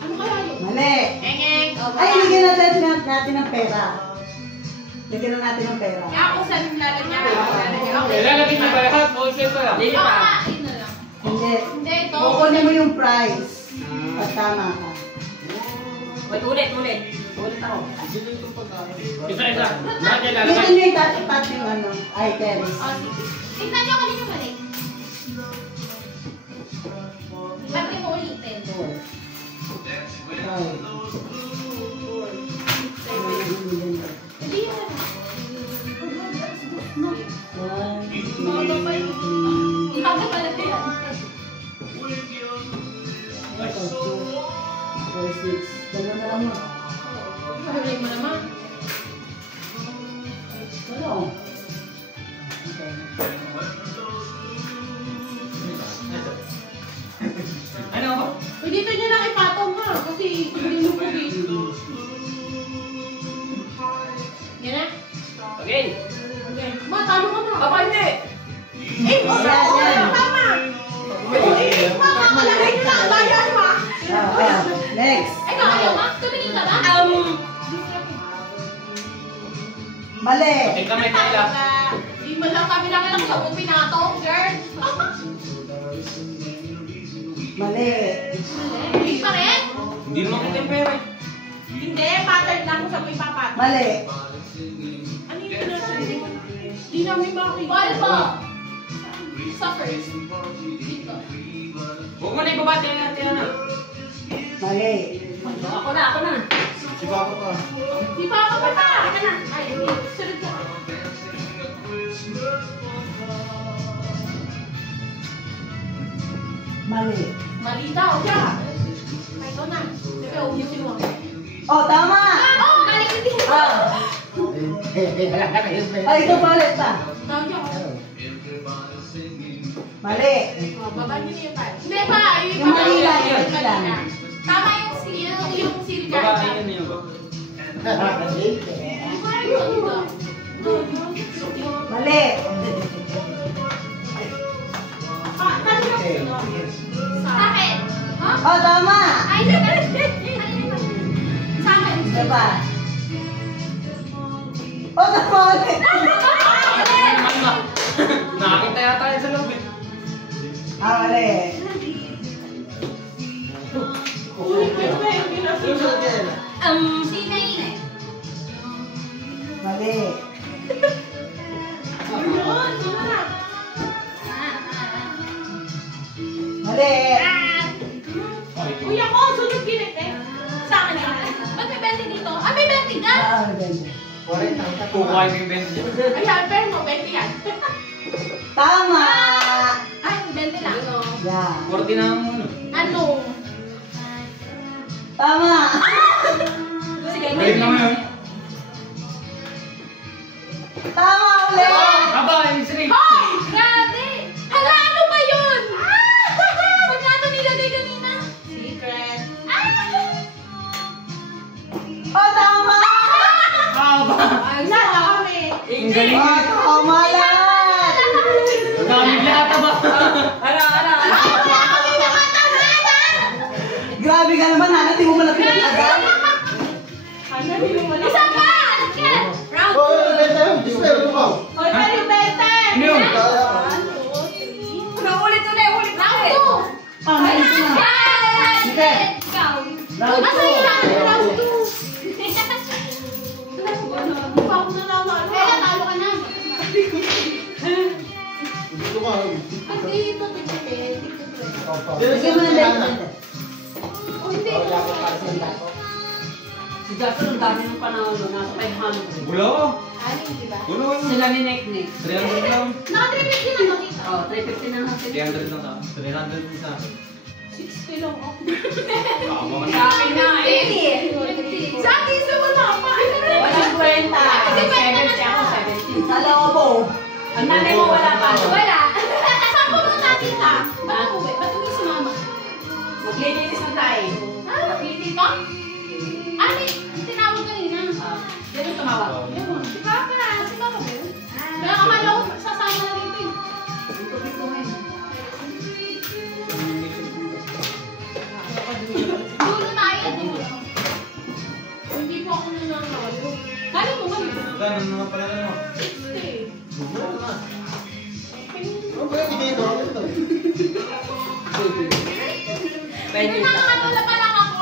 Ano kaya yun? Mali. Engeng. Ay, lagyan natin ng pera. Lagyan na natin ng pera. Kaya kung saan lalagyan ka. Okay. Ilalagay niyo ba lahat? Bullshit pa lang. Hindi Oo pa. nga, yun na lang. Hindi. Hindi, ito. Kukunin mo yung price. At tama ka. Wait, ulit. Ulit ako. Isa. Lahat yan Dito lalagay. nyo yung tatipat yung ano, items. Oh, sige. Tignan nyo kung yung mali. Sabi mo ulitin. 4. Hindi yan. Bago pala ito yan. 6. Dalawa na lang mo. Huli mo naman. Wala. Ano ba? Uy, dito nyo lang ipatong ha. Kasi hindi nyo po dito. Yan na. Okay. Okay. Ma, talo ka na. Papa, hindi. Yan. Tama. Makakalagay nyo lang ang bayan, ma. Next. Ikaw, ayaw ma? Tumingin ka ba? Mali. Pati kami tayo. Di mo lang kami lang sa kung pinatok, girl. Mali. Hindi pa rin. Hindi naman kita yung pera eh. Hindi, pattern lang kung saan mo ipapat. Mali. Ano yung pinasabi mo? Di namin makikita. Ball po. Suffers. Dito. Huwag mo na ibabati natin na. Mali. Ako na. Si Papa pa. Di pa ako pa. Ika na. Ay, sunod ka. Mali. Mali daw. Ay, ito na. Sige, ubusin mo. Oh, tama. Oh, mali ka din. Ay, ito pa ulit pa. Daw yun. Mali. Oh, baba niyo yung pad. Hindi pa. Yung mali lang, yung mali lang. Tama yung seal guard. Babae yun yun. Mali. Sa akin. Huh? Oh, tama. Ay, sa akin. Ito pa. Oh, tama ulit. Nakakita yata yun sa loob eh. Ah, mali. Si Naine. Mali. Mali. Uy, ako, sunod ginit eh. Sa akin yan. Ba't may 20 dito? Ah, may 20 ka? Ah, maganda. Kukuha yung event niya. Ayan, pero mo, 20 yan. Tama. Ay, 20 lang. Yeah. 40 na ang ano. Ano? Tama. Sige, Galing naman yun. Tama ulit. Aba, yung sirip. Hoy! Grabe! Hala, ano ba yun? Pag nga ito nilagay kanina. Secret. Oh, tama. Aba. Nasa kami. Ang galing. Oh, tama lahat. Gamit lahat ba? Grabe ka naman, Hana. Di mo malapit ang agad. Ano, di mo wala. Isa pa! Alam ka! Round Oh, meron pa. Hoy, pero yung 20. Ano yun? Ulit. Round 2! Oh, may isa na. Sige. Ikaw. Round Asa two. yun? Round 2. Hindi pa ako nananalo. Kaya talo ka na. Gusto ko. At dito, pipipit. Sige mo na lang. O hindi. Si Jason, ang dami ng panahon doon, nasa 500. Bulo. Aling, di ba? Bulo. Sila ni Nick. 300 lang. Naka-tripit din ang nakita. Oh, 350 na natin. 300 lang sa akin. 300 din sa akin. 60 lang ako. Sa akin na, 50. Sa akin, sa wala pa. Walang kwenta. Kasi 70 ako, 70. Sa lobo. Ang nanay mo wala pa. Wala. Saan po nung natin ka? Ba't umuwi? Ba't umuwi si mama? Maglilinis na tayo. Ah, dito? Ah, tinawag kanina. Yan yung tumawag. Si Papa, si Papa ba yun? Kaya akala ko sasama na rito eh. Ang tubig ko ngayon. Dulo tayo, dulo. Hindi po ako nananalo. Kala mo ba yun? Gano'n naman pala na. 60. Bumula na. Ano ba yung dito? Pwede Yung sa nakakatula pa lang ako.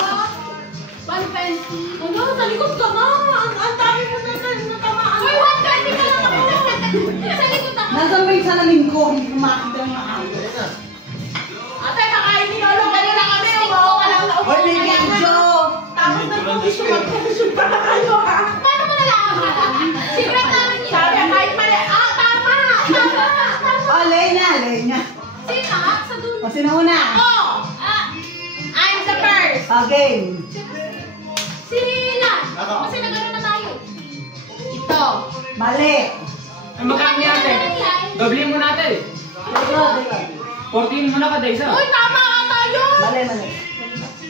120. Ano, sa likod ka na. Ang dami mo na natamaan. Uy, 120 pa lang ako. Sa likod ako. Nasaan ba yung salamin ko? Hindi ko makita yung maayos. Ayun na. Ate, nakain ni Lolo. Kanina kami. Umuha ka lang na Hoy, may video. Tapos nag-condition pa na kayo, ha? Paano mo nalaman? Secret namin yun. Sabi, kahit mali. Ah, tama! Oh, Lena. Sino? Sa dulo. O, sino una? Oh! I'm the first! Okay. Sila. Ako. Kasi nag-ano na tayo. Ito. Mali. Ang magkano natin? Doble mo natin. Likod. 14 mo na kada isa. Uy, tama ka tayo! Mali.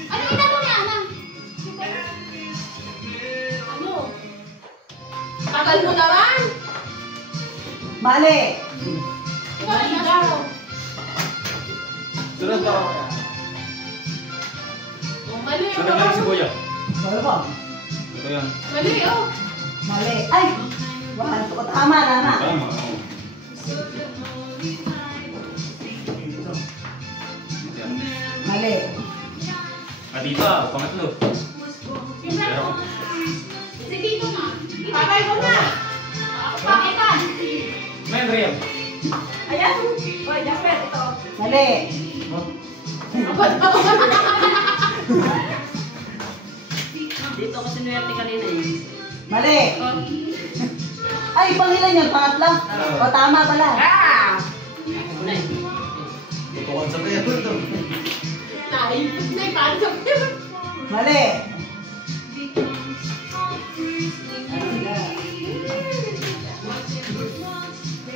Ano inano ni Ana? Ano? Tagal mo naman! Mali. Mali daw. Sunod ka ako. Oh, mali. Sunod lang si Kuya. Wala ba? Ito yan. Mali, oh. Mali. Ay! Tama. Tama. Mali. Dito pangatlo. Pero, Si Tito na. Patay mo na. Pakitan. may Riam. Ayan. Oy, Jasper, ito. Mali. Dito ako sinuwerte kanina eh. Mali. Ay, pangilan yun? Pangatlo? O, tama pala. Ako na eh. Tutukan sa kaya ito. Naipit na yung pansok. Mali.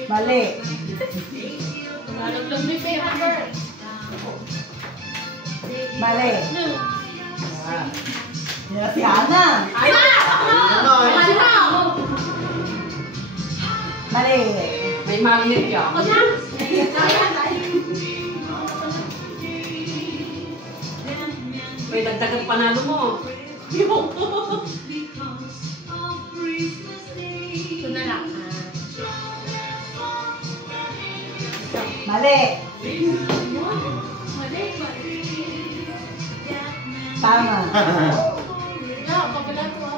Mali. Nalaglag may paper. Mali. Yan si Hana. Ay, Mali. May magnet ka. ako na. May dagdagan panalo mo. Ito na lang. Mali. Mali. Tama. Yeah, kabila to.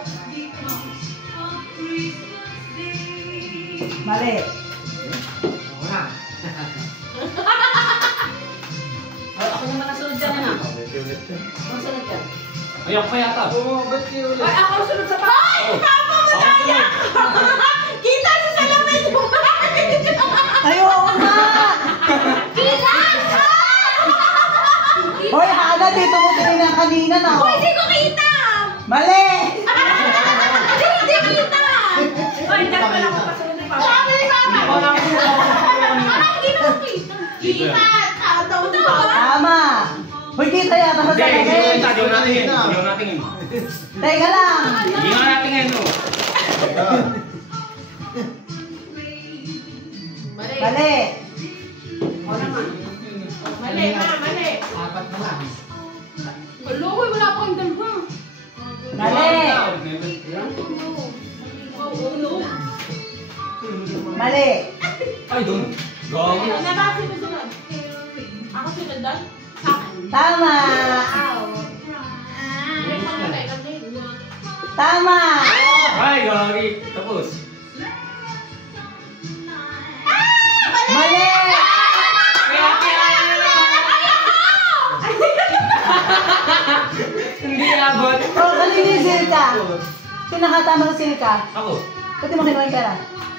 Mali. Ako naman nasunod dyan na. Ang sunod ka. Ayok pa yata. Oo, ba't kayo ulit? Ay, ako sunod sa bahay. Papa mo na yan. Kita sa salamin mo. Ayaw na! Hoy, Hana, dito mo tinignan kanina na. Hindi ko kita. Mali! Hindi kita. Ay, dapat pala ako pasunod na papa. Sabi ni Mama. Wala ko. Hindi ko kita. Kita. Daw daw. Tama! Hoy, kita yata sa Hindi, hindi salamin. natin yun. Hindi natin yun. Teka lang. Hindi nga natin yun. No? Mali. Mali. Ako naman. Mali, mali. Apat na lang. Luhoy, wala pa kang dalawa. Mali. Mali. Ay, doon. Gawin. Nabasa mo sunod. Ako sunod doon. Sa akin. Tama. May pamatay ka din. Tama. Ay, gawin. Tapos. Mali. Hindi abot. Oh, kanina yung Silka. Kung nakatama ng Silka, Ako. pati mo kinuha yung pera.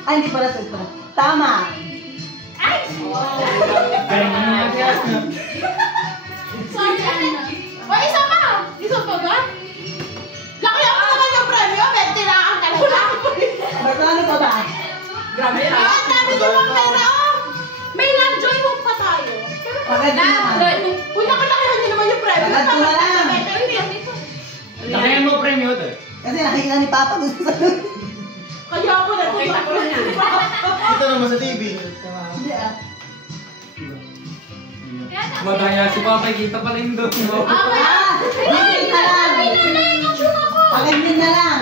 Ay, hindi pala Silka. Tama. Galing mo na siya. Sorry, Ana. O, isa pa! Isa pa ba? Laki ako naman yung premyo. 20 lang ang talaga. Magkano pa ba? Grabe na. Ang dami ko ng pera. May Landjoy hook pa tayo. Maganda naman. Kung nakalakihan niyo naman yung premyo. Maganda na lang. Lakayan mo premyo to. Kasi nakikita ni Papa gusto sa Kaya ako na. Okay, tako na yan. Ito naman sa TV. Hindi ah. Madaya si Papa, kita pala yung doon. Ah! Bibig na lang. Pagandin na lang.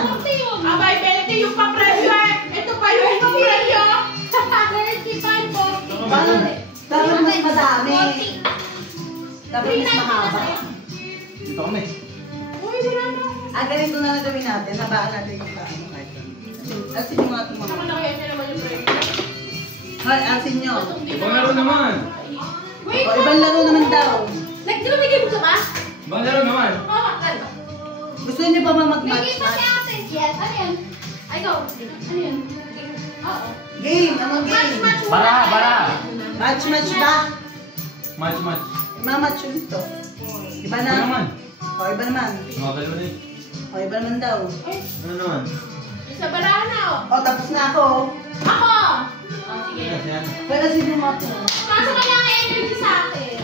Abay, 20 yung pa-premyo eh. Ito pa yung pa-premyo. 35 po. Paano? Dapat mas madami. 40. Dapat mas mahaba. Dito kami. Uy, wala na. Ganito na lang gawin natin. Nabaan natin yung paano. Asin yung mga Ako tumama. nakaya niya naman yung premyo. Hoy, asin nyo. Ibang laro naman. Wait, O, ibang laro naman daw. Nagdumigay mo ka ba? Ibang laro naman. Oo, ano? Gusto niyo pa ba Bigay mag-match? pa si ate. Yes, ano yan? Ay, go. Ano yan? Oo. Game! Anong Match, game? match. Bara, bara. Match ba? Match, match. Mamatch yun ito. Iba Ano na. naman? O, iba naman. Mga dalawa din. O, iba naman daw. Ano naman? Isa barahan na oh. O, tapos na ako. Ako! Oh, sige. Yan. Pero asin yung mga ito. Kaso kaya ang energy sa akin.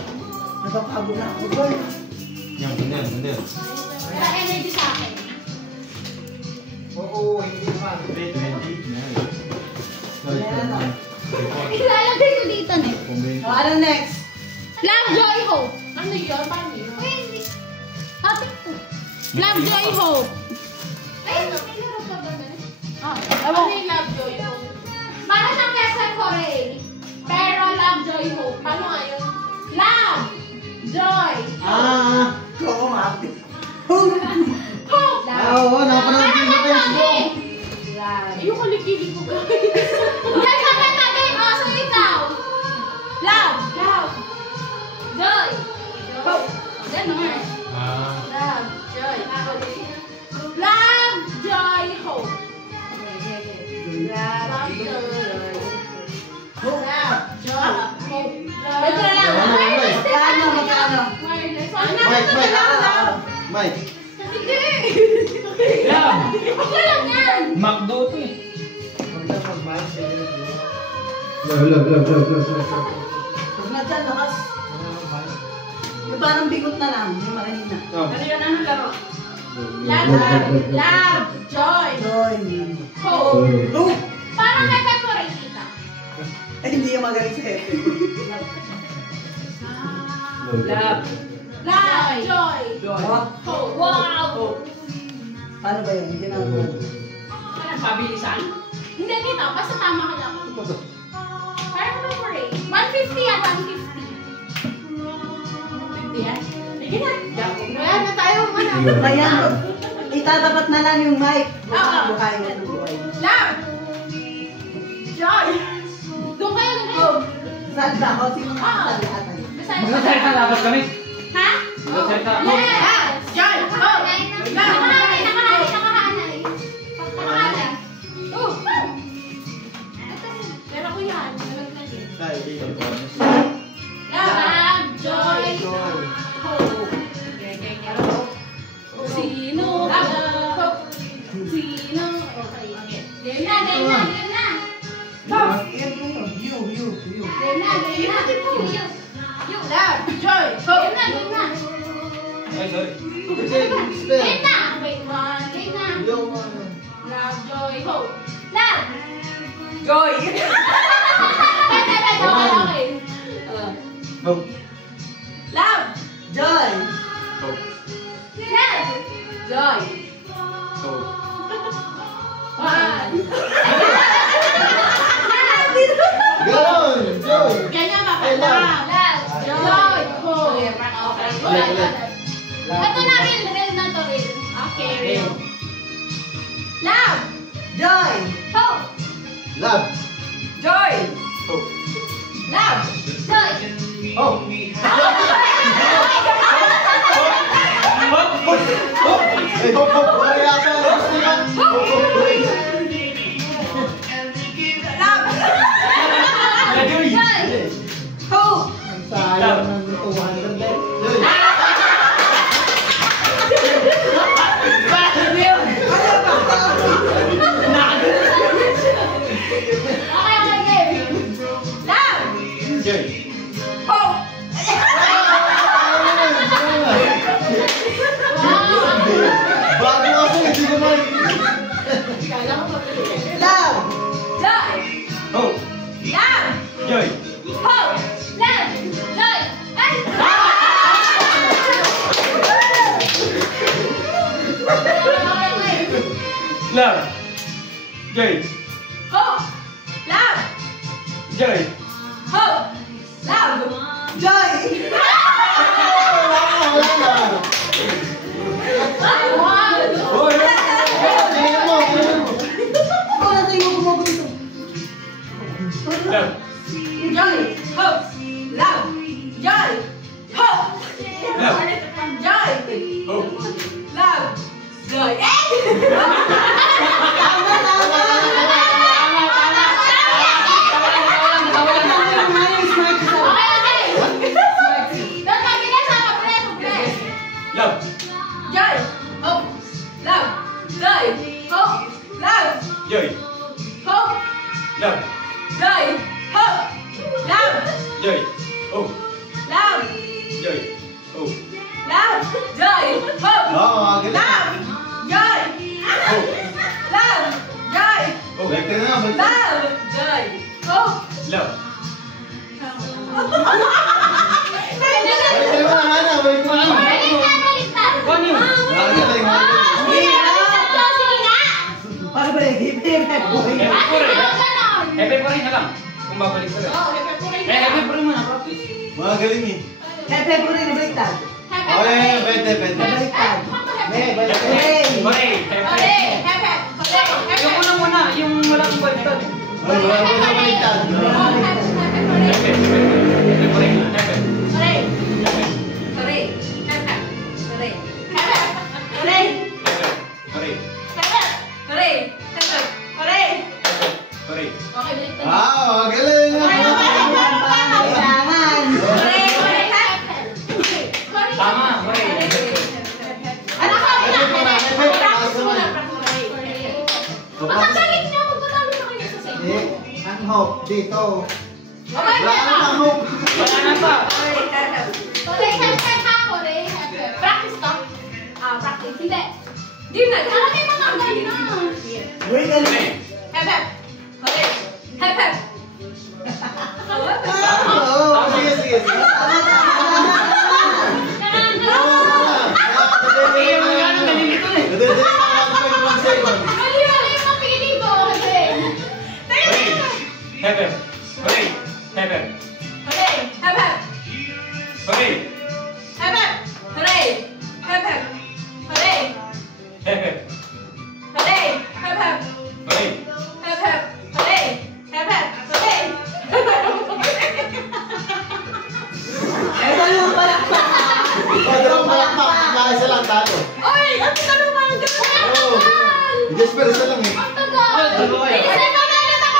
Napapago na ako. Boy. Yan, ganda, ganda. Wala energy sa akin. Oo, hindi naman. 20. Ayan o. Ilalagay ko dito na. O, ano next? Love, joy, hope. Ano yun? Paano yun? Ay, hindi. Ate ko. Love, joy, hope. Ay, ito. May laro ka ba na? Ano yung love, joy, hope? Para siyang Quezon Hooray. Pero love, joy, hope. Paano nga yun? Love, joy, Oo, mati. hope. Oo, napanood ko sa Facebook. Yung kulikilig ko guys. Yan, sabi natin. O, so ikaw. Love, joy, hope. Ganun. Love, joy, hope. Love, joy, hope. Love, joy, hope. Ito na lang. Magkano? Mike. Sige. Love! Okay lang yan. McDo to eh. Pag na dyan, lakas. Yung parang bigot na lang, yung mahina. Ano yun? Ano laro? Love, joy, Joy. hope. Parang kay Pep Hooray kita. Ay, hindi yung magaling sa hepe. Love. Love, joy, Oh, hope. Wow. paano ba yun? Ginagawa. Ano? Pabilisan? Hindi kita, basta tama ka lang. Parang Pep Hooray. 150 yan, 150. 150 yan? Sige na. Ayan na tayo. Ayan, itatapat na lang yung mic. Oo. Buhay mo ng buhay. Love, joy. Doon kayo, doon kayo. Salda ako, sino magsasalita tayo? Magsasalita dapat kami. Ha? Magsasalita. Yes! Joy! Oh! Nakahanay! Nakahanay! Nakahanay! Oh! Pero ko yan. Nalaglag eh. Love, joy, hope. Sino? Hope. Sino? Okay. Game na, game na, game na. Hope. You. Game na, game na. You. Love, joy, hope. Game na, game na. Ay, sorry. Game na. Wait, one. Game na. Love, joy, hope. Love. Joy! Okay. Hope. Love, Joy. Hope. love, Joy! Hope. one. Ganon! Joy! Ganyan ba? Ay, love. Love, joy, hope. Ulit. Ito na real na to real. Okay, real. Love, Joy. hope. Love. Joy! Hope. Love, joy. Hope. Ay, hope, hope. Wala yata. Gusto yan. Hope, hope. Joy! Joy. Hope. Sayang ng 200 eh. Joy. Okay, game. Love, Joy. hope. Bago ako, hindi ko man. Love. Joy, Hope. love, Joy. hope. Love, joy. Ay! Love! Joy! Hope, love, Joy! hope, love. Joy. Hoy! Tingnan mo, tingnan mo. Ako na tayo gumagulo. Love! Joy, hope, love, joy, hope, Love! joy, Hope! love, joy. Love! Joy, hope, love, joy, hope, love, Joy! hope, Love! joy, hope, love, Joy! Hope! love, Joy! Hope! love, joy, hope, Oo, magaling. love, joy, Hope! love, joy, Hope! Balik ka na, balik ka. love, joy, hope. Love! Balik ka na, Hana, balik ka na. Ano yun? Magaling, magaling. Para ba yung hip-hip? lang. Kung babalik ka lang. Oo, happy po rin. Happy pa rin mo na, practice. Magaling eh. Happy po rin, baliktad. Okay, pwede. Baliktad. Hooray! Hooray! Happy! Yung una muna, yung walang baliktad. Ay, wala ko na baliktad. Happy. Ah, magaling. Kailangan. Tama, hooray. Ang hope dito. Wala ang hope. Wala na pa. Practice to? Practice. Hindi. Di na. Alam mo yung matanggal na. Wait, galing. Hep. Hooray. Hep. Sige. Eh, yung mga ano, nalilito eh. Dadali na ako 21 seconds. Mali yung mapili ko. Happy. Hooray. Happy. Hooray. Hep. Hooray. Hep. Hooray. Hep. Hooray. Happy. Hooray. Hep. Hooray. Hep. Hooray. Hep. Hooray. Ito yung palakpak. Dalawang palakpak. Isa lang talo. Oy! Ang tinanong mo ang Oo. Jasper, isa lang eh. Ang tagal! Dalawa eh. Bilisan mo na naman ako!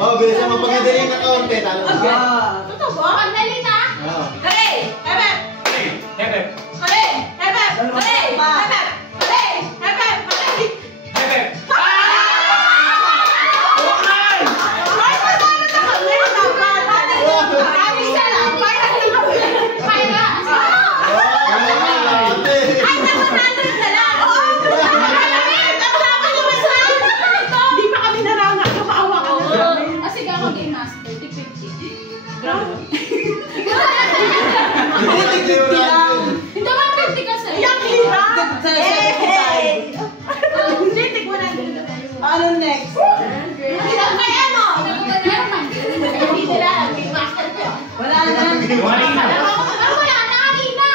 Oh, bilisan mo. Pagkadaling na kaunti, talo. Totoo ba? Pagdali na! Oo. Hooray! Hep! Hooray. Happy. Hooray! Hep! Hooray! Hep! Hooray! Hep! Hooray! Happy. Ay, matalo na kami! Marami isa lang! Para! Ay, nag-100 na lang! Hindi pa kami naranga. Kumaawa ka na. Kasi ako game master, di 50. Hindi ba 50 kasi? Yung hirap! Hey! Hindi, tigwan natin. Ano next? Hirap kay ano? Hindi nila. Game master ko. Wala na. Wala na. Ano ba yan? Nakarina.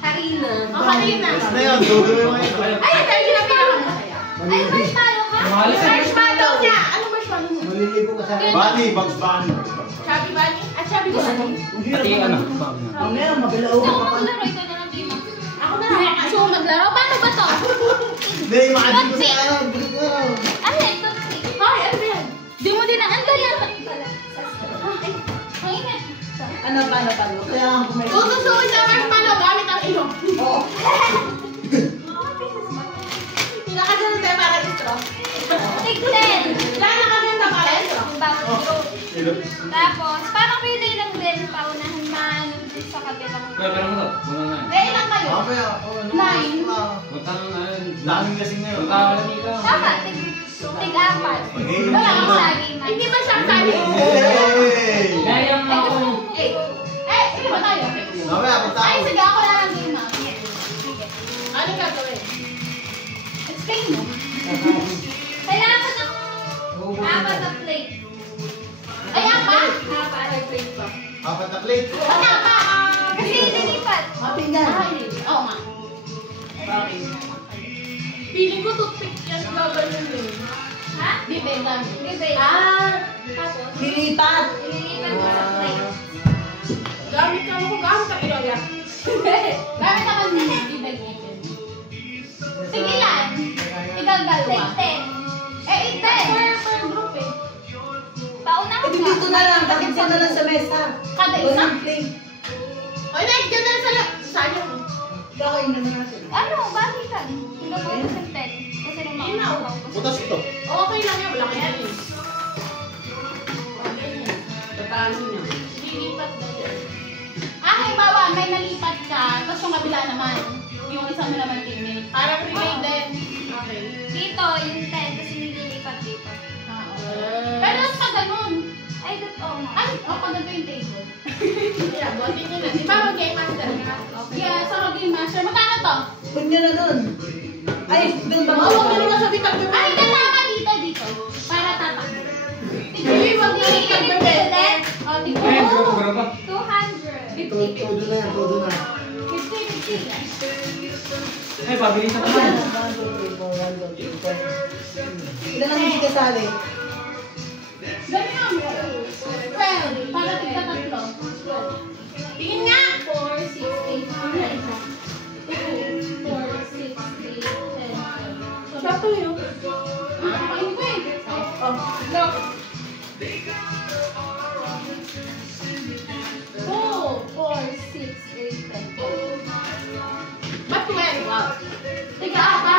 Harina. Ang karina. Basta yun, duduloy mo ito. Ay, ito yung pinakamasaya. Ay, marshmallow ka? Mahal sa Marshmallow niya. Ano marshmallow mo? Maliligo ka sa akin. Bunny, Bugs Bunny. Chubby Bunny? At Chubby Bunny? Pati yung ano. Mamaya, mabilao Gusto ko ka pa. maglaro, ikaw na lang game. Ako na lang. Gusto ko maglaro? Paano ba to? Hindi, maadim ko sa ano. Bilit mo ano. Ano ito? Hoy, ano ba yan? Di mo din na, ano yan? Ay, na. Ano, paano? Kaya nga kumain. Tutusuin sa marshmallow gamit ang ilong. Oo. Pinakaganon tayo para straw. Tignan. Lalo ka din na para straw. Tapos, parang pili lang din paunahan man sa kabilang. Pero mo to. Muna na. Eh, ilang kayo? Mamaya, ano. Nine. Punta na yun. Daming kasing ngayon. Punta ka lang dito. Tama, tig-apat. Okay. Wala akong lagi man. Hindi ba siyang sabi? Hey! Kaya yung Ay, ako. gusto mo. Hindi ba tayo? Mamaya, punta Ay, ako. sige, ako na lang game ah. Sige. Ano gagawin? Explain mo. Kailangan ko ng apat na plate. Ay, apat? Apat na plate pa. Apat na plate. Wala pa. Kasi nilipat. Mapinggan. Oo nga. Feeling ko toothpick yan gagawin yun. Ha? Bibegan. Bibay. Tapos, Lilipat. ililipat mo sa plate. Gamit ka mo kung gamit ang ilong yan. Gamit naman din yung bibay natin. Sige lang. Ikaw dalawa. Take 10. Eh, 10. Per group eh. Paunahan Eh, dito na lang. Bakit sa na lang sa mesa? Kada isa. Walang plate. O, next, dyan na lang sa inyo. Kakain na natin. Ano, bakit ka? Hanggang po sa 10. Kasi nung Ayun na, mga Butas ito. Okay lang yun. Wala kaya yun. Tatalo niya. Lilipat na yun. halimbawa, may nalipat ka, tapos yung kabila naman. Yung isa mo naman teammate. Para pre-made din. Okay. Dito, yung 10, tapos nililipat dito. Pero sa ganun. Ay, totoo nga. Ay, pag ganito yung table. Yeah, buhatin nyo na. Di ba mag-game master ka? Okay. Yeah, sa Game Master. Magkano to? Pun nyo na dun. Ay, dun ba? Oo, huwag nyo na sabi tagpipin. Ay, kasama dito. Para tatak. Hindi, wag Ayun, siguro ba? 200. Todo na yan, todo na. 50. Ay, pabilis na naman. 1, 2, 3, 4, 1, 2, 3, 4. Ilan ang hindi kasali? Ganyan. 12. Para tigka tatlo. 12. Tingin nga! 4, 6, 8, 9, 2, 4, 6, 8, 10. Siyato yun. Ayun ko eh. Oh. Look. 2, 4, 6, 8, 10. Ba't 12? Wow. Tiga ako.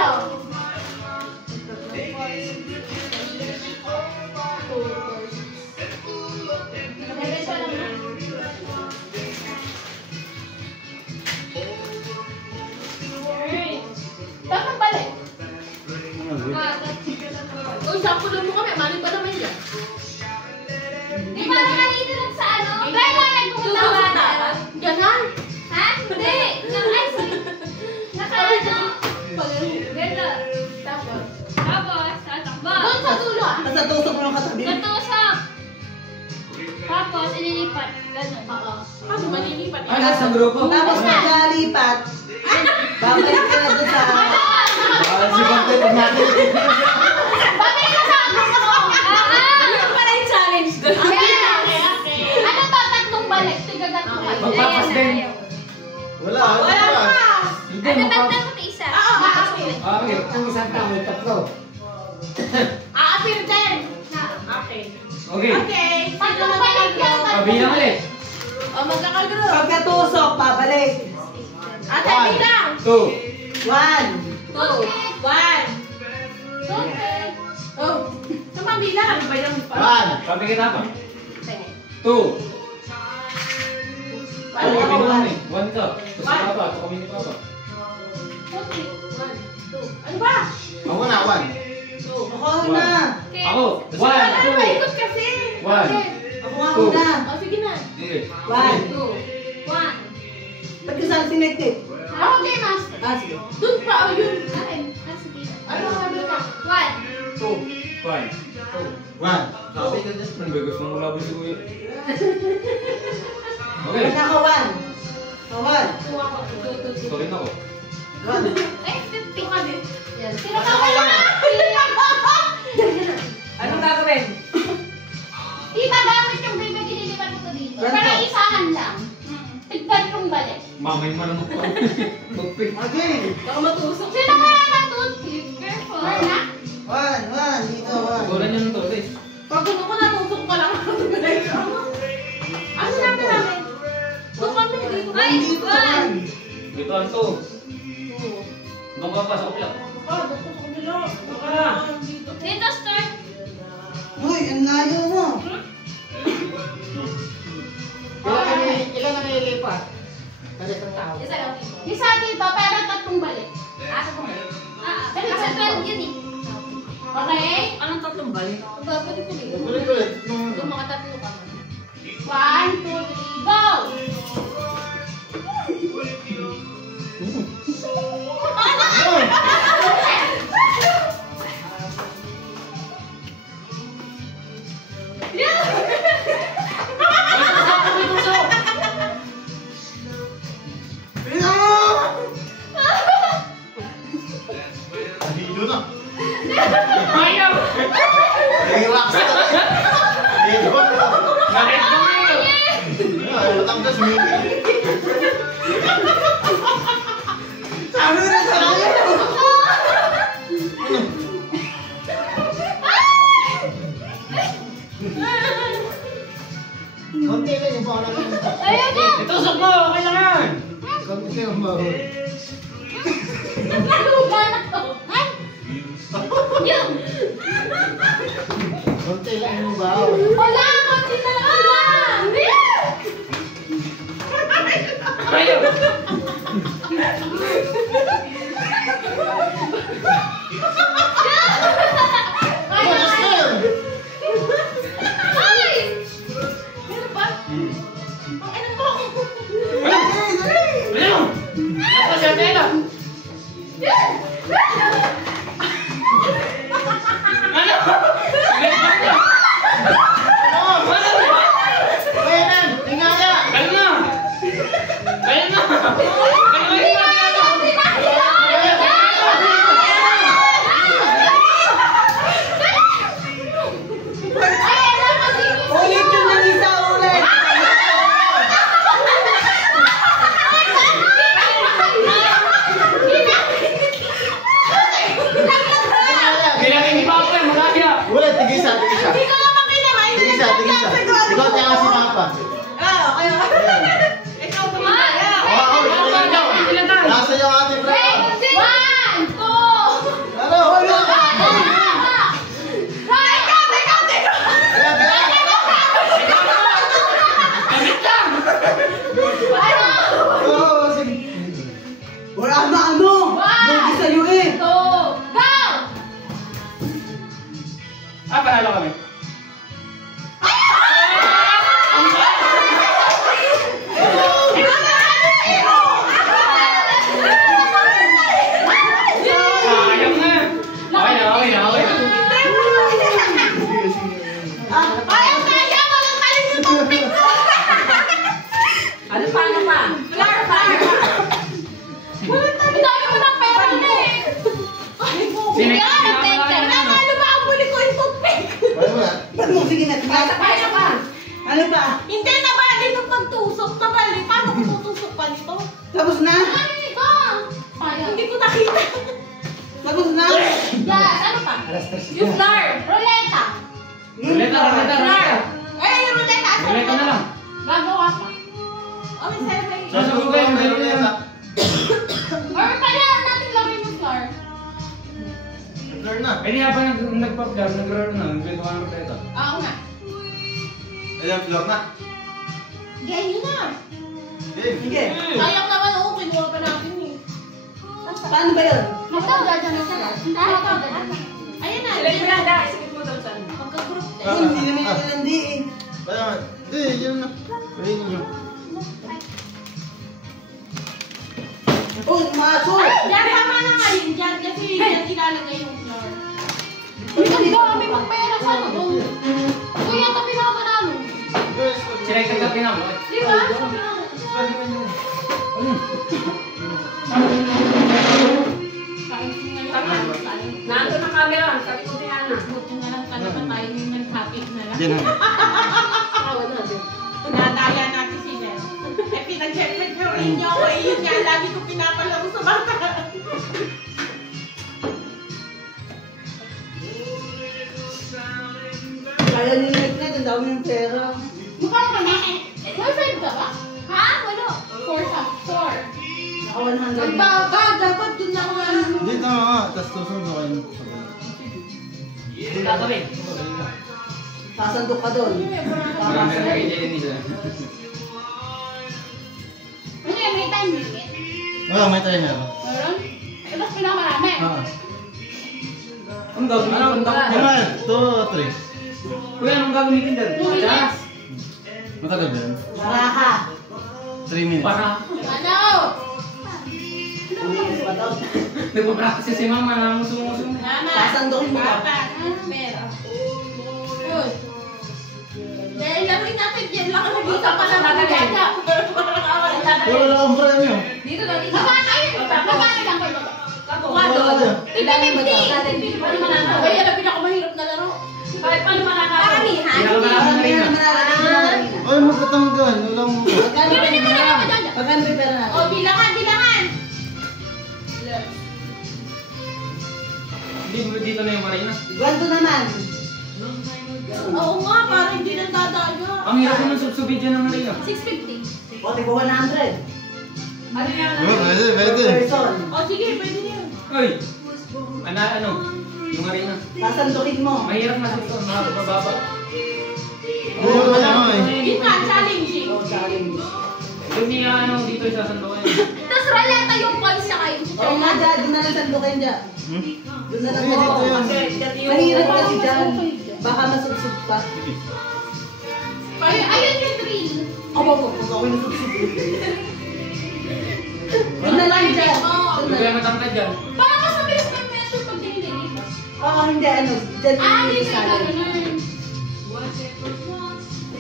2, 4, 6. Nagagay siya lang na. Dapat balik. Uy, sampulong mo kami. Mali pa naman yan. Di ba kanina lang sa ano? Kaya nga nagpupunta ka na. Ganon. Ha? Hindi. Ay, sorry. Nakaano? Ganda. Tapos. Tatakbo. Doon sa dulo ah. Basta tusok mo ng katabi. Natusok. Tapos, ililipat. Ganon. Oo. Ano, malilipat. Ay, nasa grupo. Tapos magkalipat. Babalik ka na doon sa... Bawal si Bante pag natin. Babalik ka sa ako ko. Ano pala yung challenge doon? Okay. Ano to? Tatlong balik. Tiga-tatlong balik. Magpapas din. Wala, Wala pa. Hindi, Ano magpapas. tatlong pati isa? Oo, okay. Okay, ang isang tao, tatlo. Aapir din. Okay. Okay, Okay. Tatlong balik yan. pabilang ulit. O, magkakagro. Pagkatusok, babalik. Ate, bilang. 2. 1, 2, 1. Okay. Oh. Sama bilang. Ano ba yung One. Sabi kita pa. 2. Ano Kami ako, naman one? eh. 1 ka. Tapos si Papa, ako kami ni Papa. Okay. 1, 2. Ano ba? Ako na, one. 2. Ako na. Okay. Ako, Ano, 1, paikot kasi. 2. 1. Ako nga una. O, sige na. Okay. 1. 2, 1. Ba't ka saan sinected? Ako, game master. Ah, sige. Doon pa, o yun. Akin. Sige. Ano ang ano ka? 1. 2. 1. 1. Sabi ka dyan. Ang bigas ng mula si Kuya. Okay. Ba't ako 1? Ako 1. 2 ako. 2, 2, 2. Sorry na ako. 1. Ay, 50. Kami. Yan. Sino ka wala? Anong gagawin? Iba gamit yung baby, dinilipat ko dito. Ganito. Para isahan lang. Tigtatlong balik. Mamay marunong ko. Toothpick. Okay. Baka matusok. Sino kaya matutip? Careful. Na? 1. Dito 1. Kulan niyo ng torres. Pag gusto ko natusok pa lang ako. Ano namin namin? Doon kami dito. Ay, Dito 1. Dito ang 2. Doon ka pa sa uplak. Ah, doon ko sa kabila. Baka. Dito. Dito, start. Uy, ang layo mo. Ilan na nililipat? Para sa tao. Isa lang. Isa dito, pero tatlong balik. Pero sa 12 yun eh. Okay? Anong tatlong balik? Babalik ko dito. Ulit ulit. Doon mga tatlo ka. 1, 2, 3, go! Nahilo na. Ayaw! Relax ka na. Nahilo na. Nakit mo yun! Ay, matanggal si Mimi. Sabi na sa layo. Konti lang yung bawal lang. Ayun na! Itusok mo! Okay lang yan! Konti lang yung bawal. Naluga na to. Ay! Yun! Konti lang yung bawal. Wala! Konti na lang lang! Ayaw! Bukas na yun. Ay! Meron ba? Ang ina ko. Ayaw! Nasa siya tela! Ano? Nililipat ka! Ano? sa'yo eh. Go! Panalo kami. Sayang na. Okay na. Ano paano pa? Flower. Ang dami mo ng pera na eh. Ano ba ang muli ko yung toothpick? Kaya mo na. Ba't mo? Sige na. Kaya pa. Ano pa? Hindi na ba? Hindi nung pagtusok na bali. Paano ko tutusok pa nito? Tapos na? Ano ito? Sayang. Hindi ko nakita. Tapos na? Yes, ano pa? Yung flower. Ruleta. Ruleta. Ay, yung ruleta. Ruleta na lang. Gagawa pa. Oh, may seven. Sasabugay mo na ruleta. Or kaya natin lagay yung flower. Learn na. Eh di habang nagpa-vlog, naglaro na, nagbento ka ng ruleta. Oo nga. Ayan, floor na. Ganyan na. Game. Sige. Sayang naman ako. Kinuha pa natin eh. Paano ba yun? Ito, dadyan na sila. Ayun na. Ilagay mo lang dahil. Isipin mo daw saan. Magka-group na. Ayun, hindi naman yung landi eh. Kaya nga. Hindi, yun na. Ayun nyo. Oh, maso! Diyan, tama na nga yun dyan. Kasi yan ilalagay yung floor. Ang dami mong pera sa ano. Kuya, ito pinapanalo. Sila yung kagabi na mo. Di ba? Sabi na. Nandun ang camera. Sabi ko si Ana. Buti na lang pala pa tayo yung nag-happy na lang. Diyan na. Awa na. Nadaya natin si Len. Eh, pinag-checkmate na rin niyo ako. Eh, yun nga, lagi ko pinapalaro sa bata. Kaya nilit na, ang dami ng pera. Mukha ka na. May five ka ba? Ha? Wala. 4 sa 4. Naka 100 Ang na. baba, dapat dun na nga. Dito nga. Tapos susunod ko kayo. Gagawin. Sasandok ka doon. Marami na kay Jenny nila. Ano yan? May time limit? Oo, may tayo na. Meron? Eh, mas pinamarami. Anong gagawin? Anong gagawin? Naman, 2, 3. Kuya, anong gagawin din? 2 minutes? Matagal din. Baraha. 3 minutes. Para Ano? nagpa-practice si mama na musong-musong. Mama. Sasandokin mo ba? Papa. Pera. Yun. Dahil laruin natin dyan lang ako dito pa lang nagagaya. Wala lang akong premyo. Dito na. Dito. Magkano lang kayo? Katukado. Paano mananalo? Kaya na pinakamahirap na laro. Kahit paano mananalo? Karamihan. Parang pera naman natin. Ay, magkatanggal. Wala mo. Magkano ba yung pera? Magkano ba yung pera natin? O, bilangan. Hindi, dito na yung marina. Ganto naman. Oo nga, parang hindi nang dadaya. Ang hirap naman subsubid dyan ng marina. 650. O, tigo 100. Ano yan? Pwede, pwede. Per person. O, sige, pwede na yun. Uy! Ano? Yung marina. Sasandokin mo. Mahirap na subsubid. Mababa. Oo, wala mo eh. Yun nga, challenging. O, challenge. Yung niya dito isasandukan. Tapos ruleta yung points na kayo. O, nga dyan. Doon na lang sandokin dyan. Doon na lang Hindi, dito yun. Kasi yung... Mahirap kasi dyan. Baka masudsud pa. Ayun yung drill. Ako po, kung ako nasudsud. Doon na lang dyan. Doon Huwag na kayo lang. matangkad dyan. Parang mas mabilis may measure pag dinideliver. Oo, hindi ano. Dyan Ah, yung hindi ka challenge. ganun.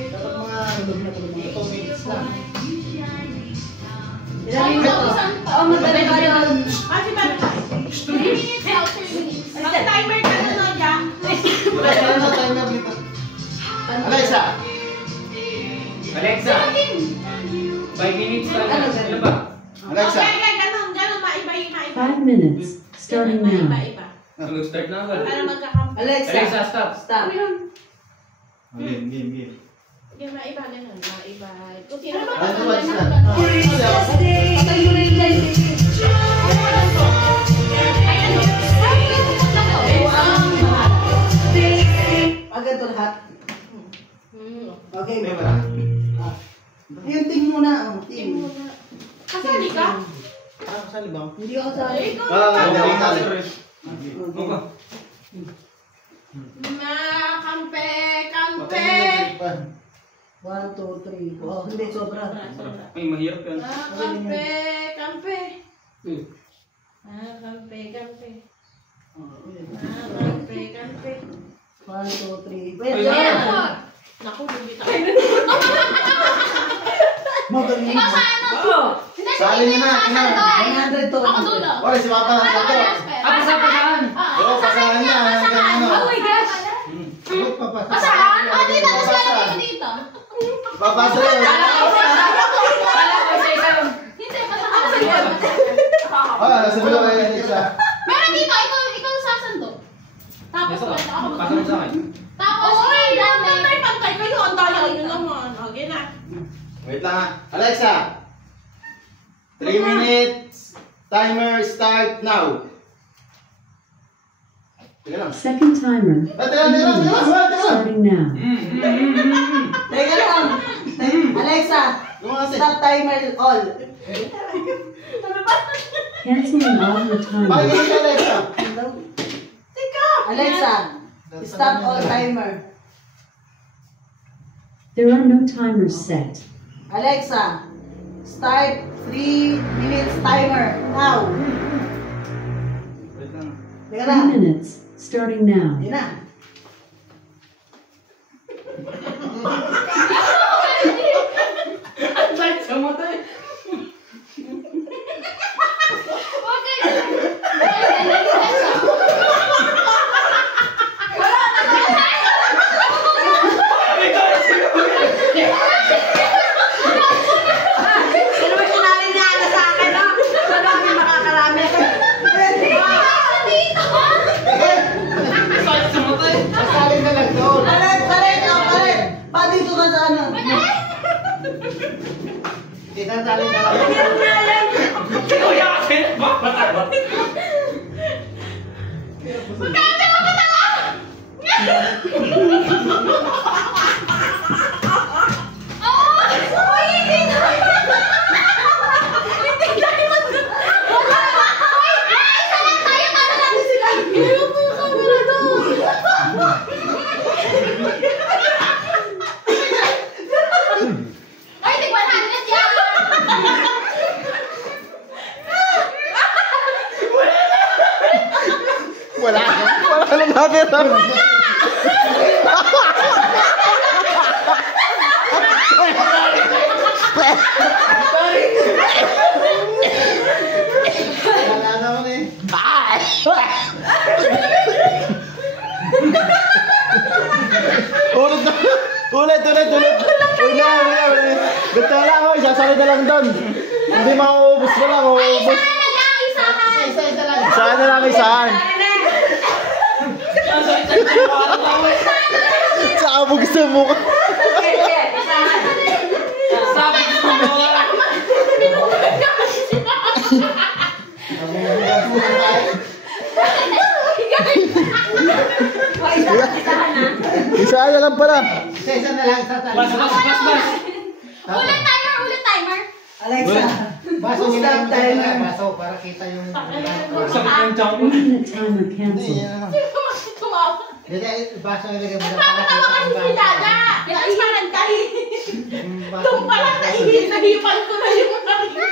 Dapat mga tulog na 2 minutes lang. Ilang minutes to? Oo, madali ba yun? Kasi ba, 3 minutes out 3 minutes. ang timer ka na na dyan. Wala na timer dito. Alexa! Alexa! 5 minutes lang. Ano ba? Alexa! Okay, ganun, maiba. 5 minutes, starting now. Maiba. Mag-start na agad. Para magkakampi. Alexa. Alexa, stop. Stop. Game. Yung maiba, ganun, maiba. Kung sino Ano ba? Ano ba siya? Patay mo rin dyan. Agad to lahat. Okay. May wala. Yung team muna. Oh, team. Kasali ka? Ako kasali ba? Hindi ako kasali. Hindi ako kasali. Kampe, kampe. 1, 2, 3. Oh, hindi, sobra. Ay, mahirap yan. Kampe, kampe. Kampe, kampe. Kampe, kampe. 1, 2, 3. Ay, Pwede. Naku, bumita kayo. Magaling. Ikaw sa ano? Hindi, Sali niyo na, ina. 100 to. Ako dulo. Oy, si Papa na Ako sabi. Jasper. Ako sa pasahan. Oo, pasahan niya. Hanggang ano. Oh my gosh. Pasahan? Oh, dito. Tapos lalagay ko dito. Papasa yun. Hindi, pasahan. Sa bilo kayo isa. Meron dito, ikaw sasando. Tapos, ako Pasok sa akin. Tapos, Pantay kayo. Ang dala nyo naman. Okay na. Wait lang ha. Alexa. 3 minutes. Timer start now. Teka lang. Second timer. Teka lang. Starting now. Teka lang. Alexa, stop timer all. Canceling all the timer. Bakit si Alexa? Alexa, stop all timer. There are no timers set. Alexa, start 3 minutes timer now. Wait lang. Teka 3 lang. minutes. Starting now. Yun na. Ano ba sinali niya na sa akin, no? Ano kami makakarami? Kasali na lang doon. Palit. Pa dito ka sa ano? Kasali na lang. Kuya kasi. Ba't? Wala lang natin. Wala naman eh. Ulit. Bitaw lang ho, isasali na lang doon. Hindi mauubos ko lang, mauubos. Isahan na lang, isahan. Saka mo gusto mo ka. Sabi ko mo. Isahan na lang pala. Isa na lang. Bas. Ulit timer. Alexa, stop timer. Baso para kita yung... Sakit ng tiyan ko. 3 minute timer canceled. Baso ilagay mo Paano naman kasi si Dada? Naihipan ka eh. Doon pa lang nahihipan ko na yung kanina.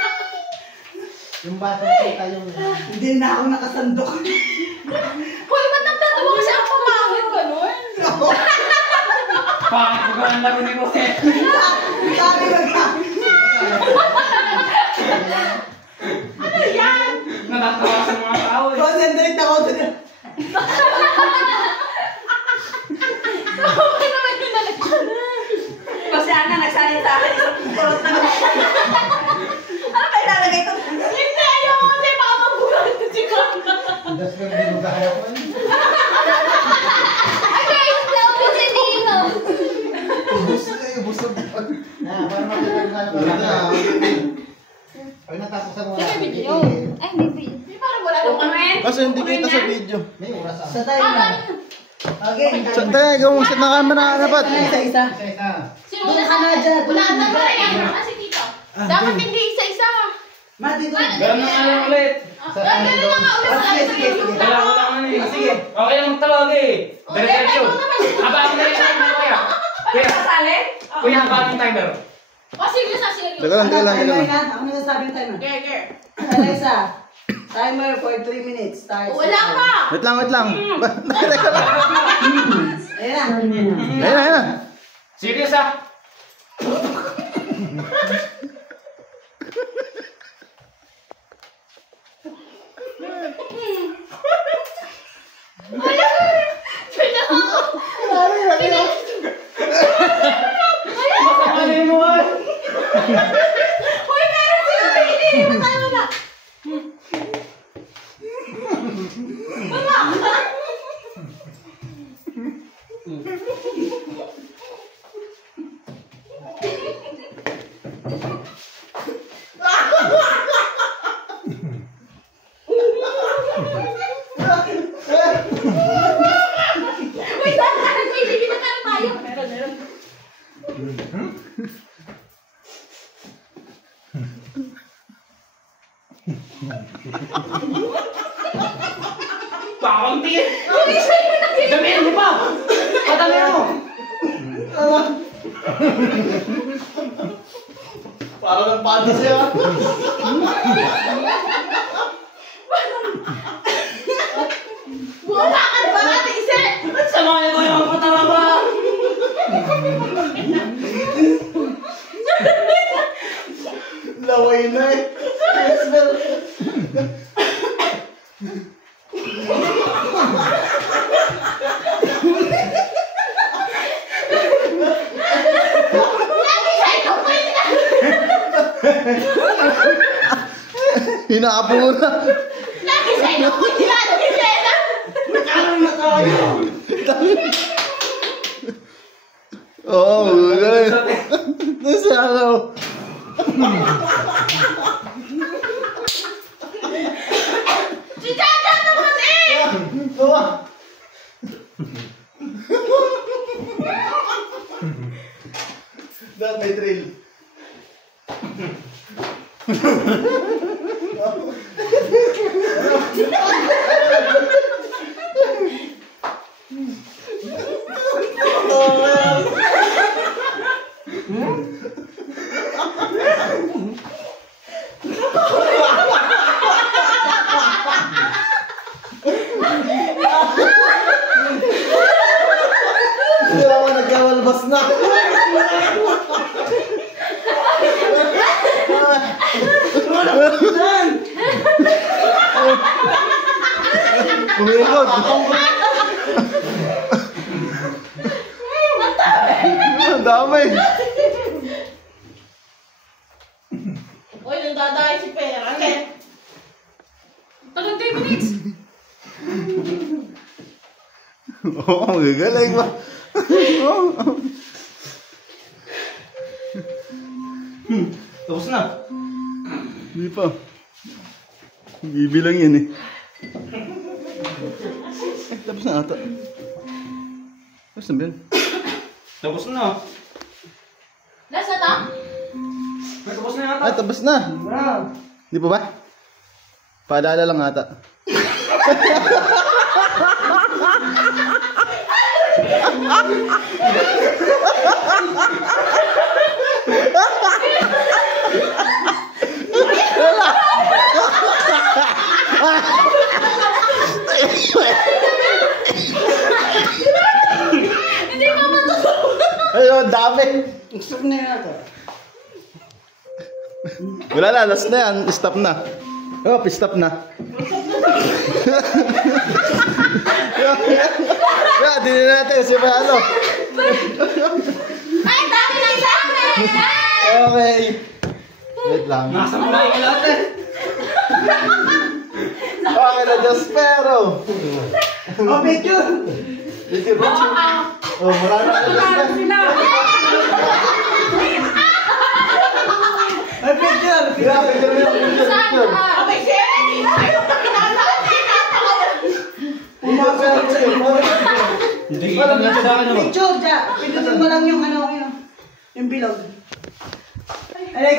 Yung baso kita yung... Hindi na ako nakasandok. Hoy, ba't nagtatawa ko siya ang pumangit ka nun? Pangit mo ka ang laro ni Jose. Sabi ka. Ano yan? Natatawa sa mga tao eh. Concentrate ako doon. Okay naman yung nalagyan. Kasi Ana nagsalita sa akin isang pulot na. Ano ba ilalagay ko? Hindi, ayaw ko kasi baka mabugal ko si Kona. Das ko yung binugaya ko. Okay, ubusin dito. Ubus na. Para makita na. Pag natapos ang mga... Ay, may video. Di parang wala naman. Kasi hindi kita sa video. May oras Sa timer. Okay. Tayo, gawin mo sa nakamana dapat. Isa-isa. Sino Doon ka na dyan. Wala na ba yan? Kasi dito. Dapat hindi isa-isa. Mati doon. Ganun na lang ulit. Ganun lang nga ulit. Sige. Wala ano eh. Sige. Okay lang magtawag eh. Diretso. Haba ako na yung timer, kuya. Kuya, kuya, haba yung timer. Serious na serious. Teka lang. Ako na sasabi yung timer. Ger. Alexa, timer for 3 minutes. Start. Wala pa. Wait lang. Teka lang. Ayan. Starting now. Ayan. Serious ah. Masama na yung mukha. Hoy, meron sila pinili. Matalo na. Wait, hindi na tayo. Meron. Pakunti. Damihan mo pa. Padamihan mo. Parang ng panda siya. Wala ka na ba natin isa? Sama niya ko yung patama ba? Laway na eh. Hinaapo mo na. Lagi sa inyo ko nilalo ni Lena. Oo, galing. Nasa ano? Si Jaja naman eh! Oo. Dapat may drill. Hindi naman nagkawalbas na. Kumilod. Ang dami. Uy, nandadaay si Pera. Tagang 3 minutes. Oo, gagaling ba? Tapos na. Hindi pa. Bibilang yan eh. Tapos na ata. Tapos na ba yan? Tapos na. Last na to? Tapos na yata. Ah, tapos na. Hindi pa ba? Paalala lang ata. Hindi pa matutulog. Ayun, dami. Stop na yun ako. Wala na, last na yan. Stop na. Oh, stop na. Yeah, di na natin. Si Palo. Ay, dami na dami! Okay. Wait lang. Nasa mga yung lahat eh. Okay na, Despero. Oh, picture! Picture. Oh, wala na. Ay, picture! Yeah, picture. Abay, siya, hindi na kayo pakinalaat. Umasaya ko sa'yo. Hindi kita na sa akin ako. Picture, ja. Pinutin mo lang yung ano, yung bilog. Alex.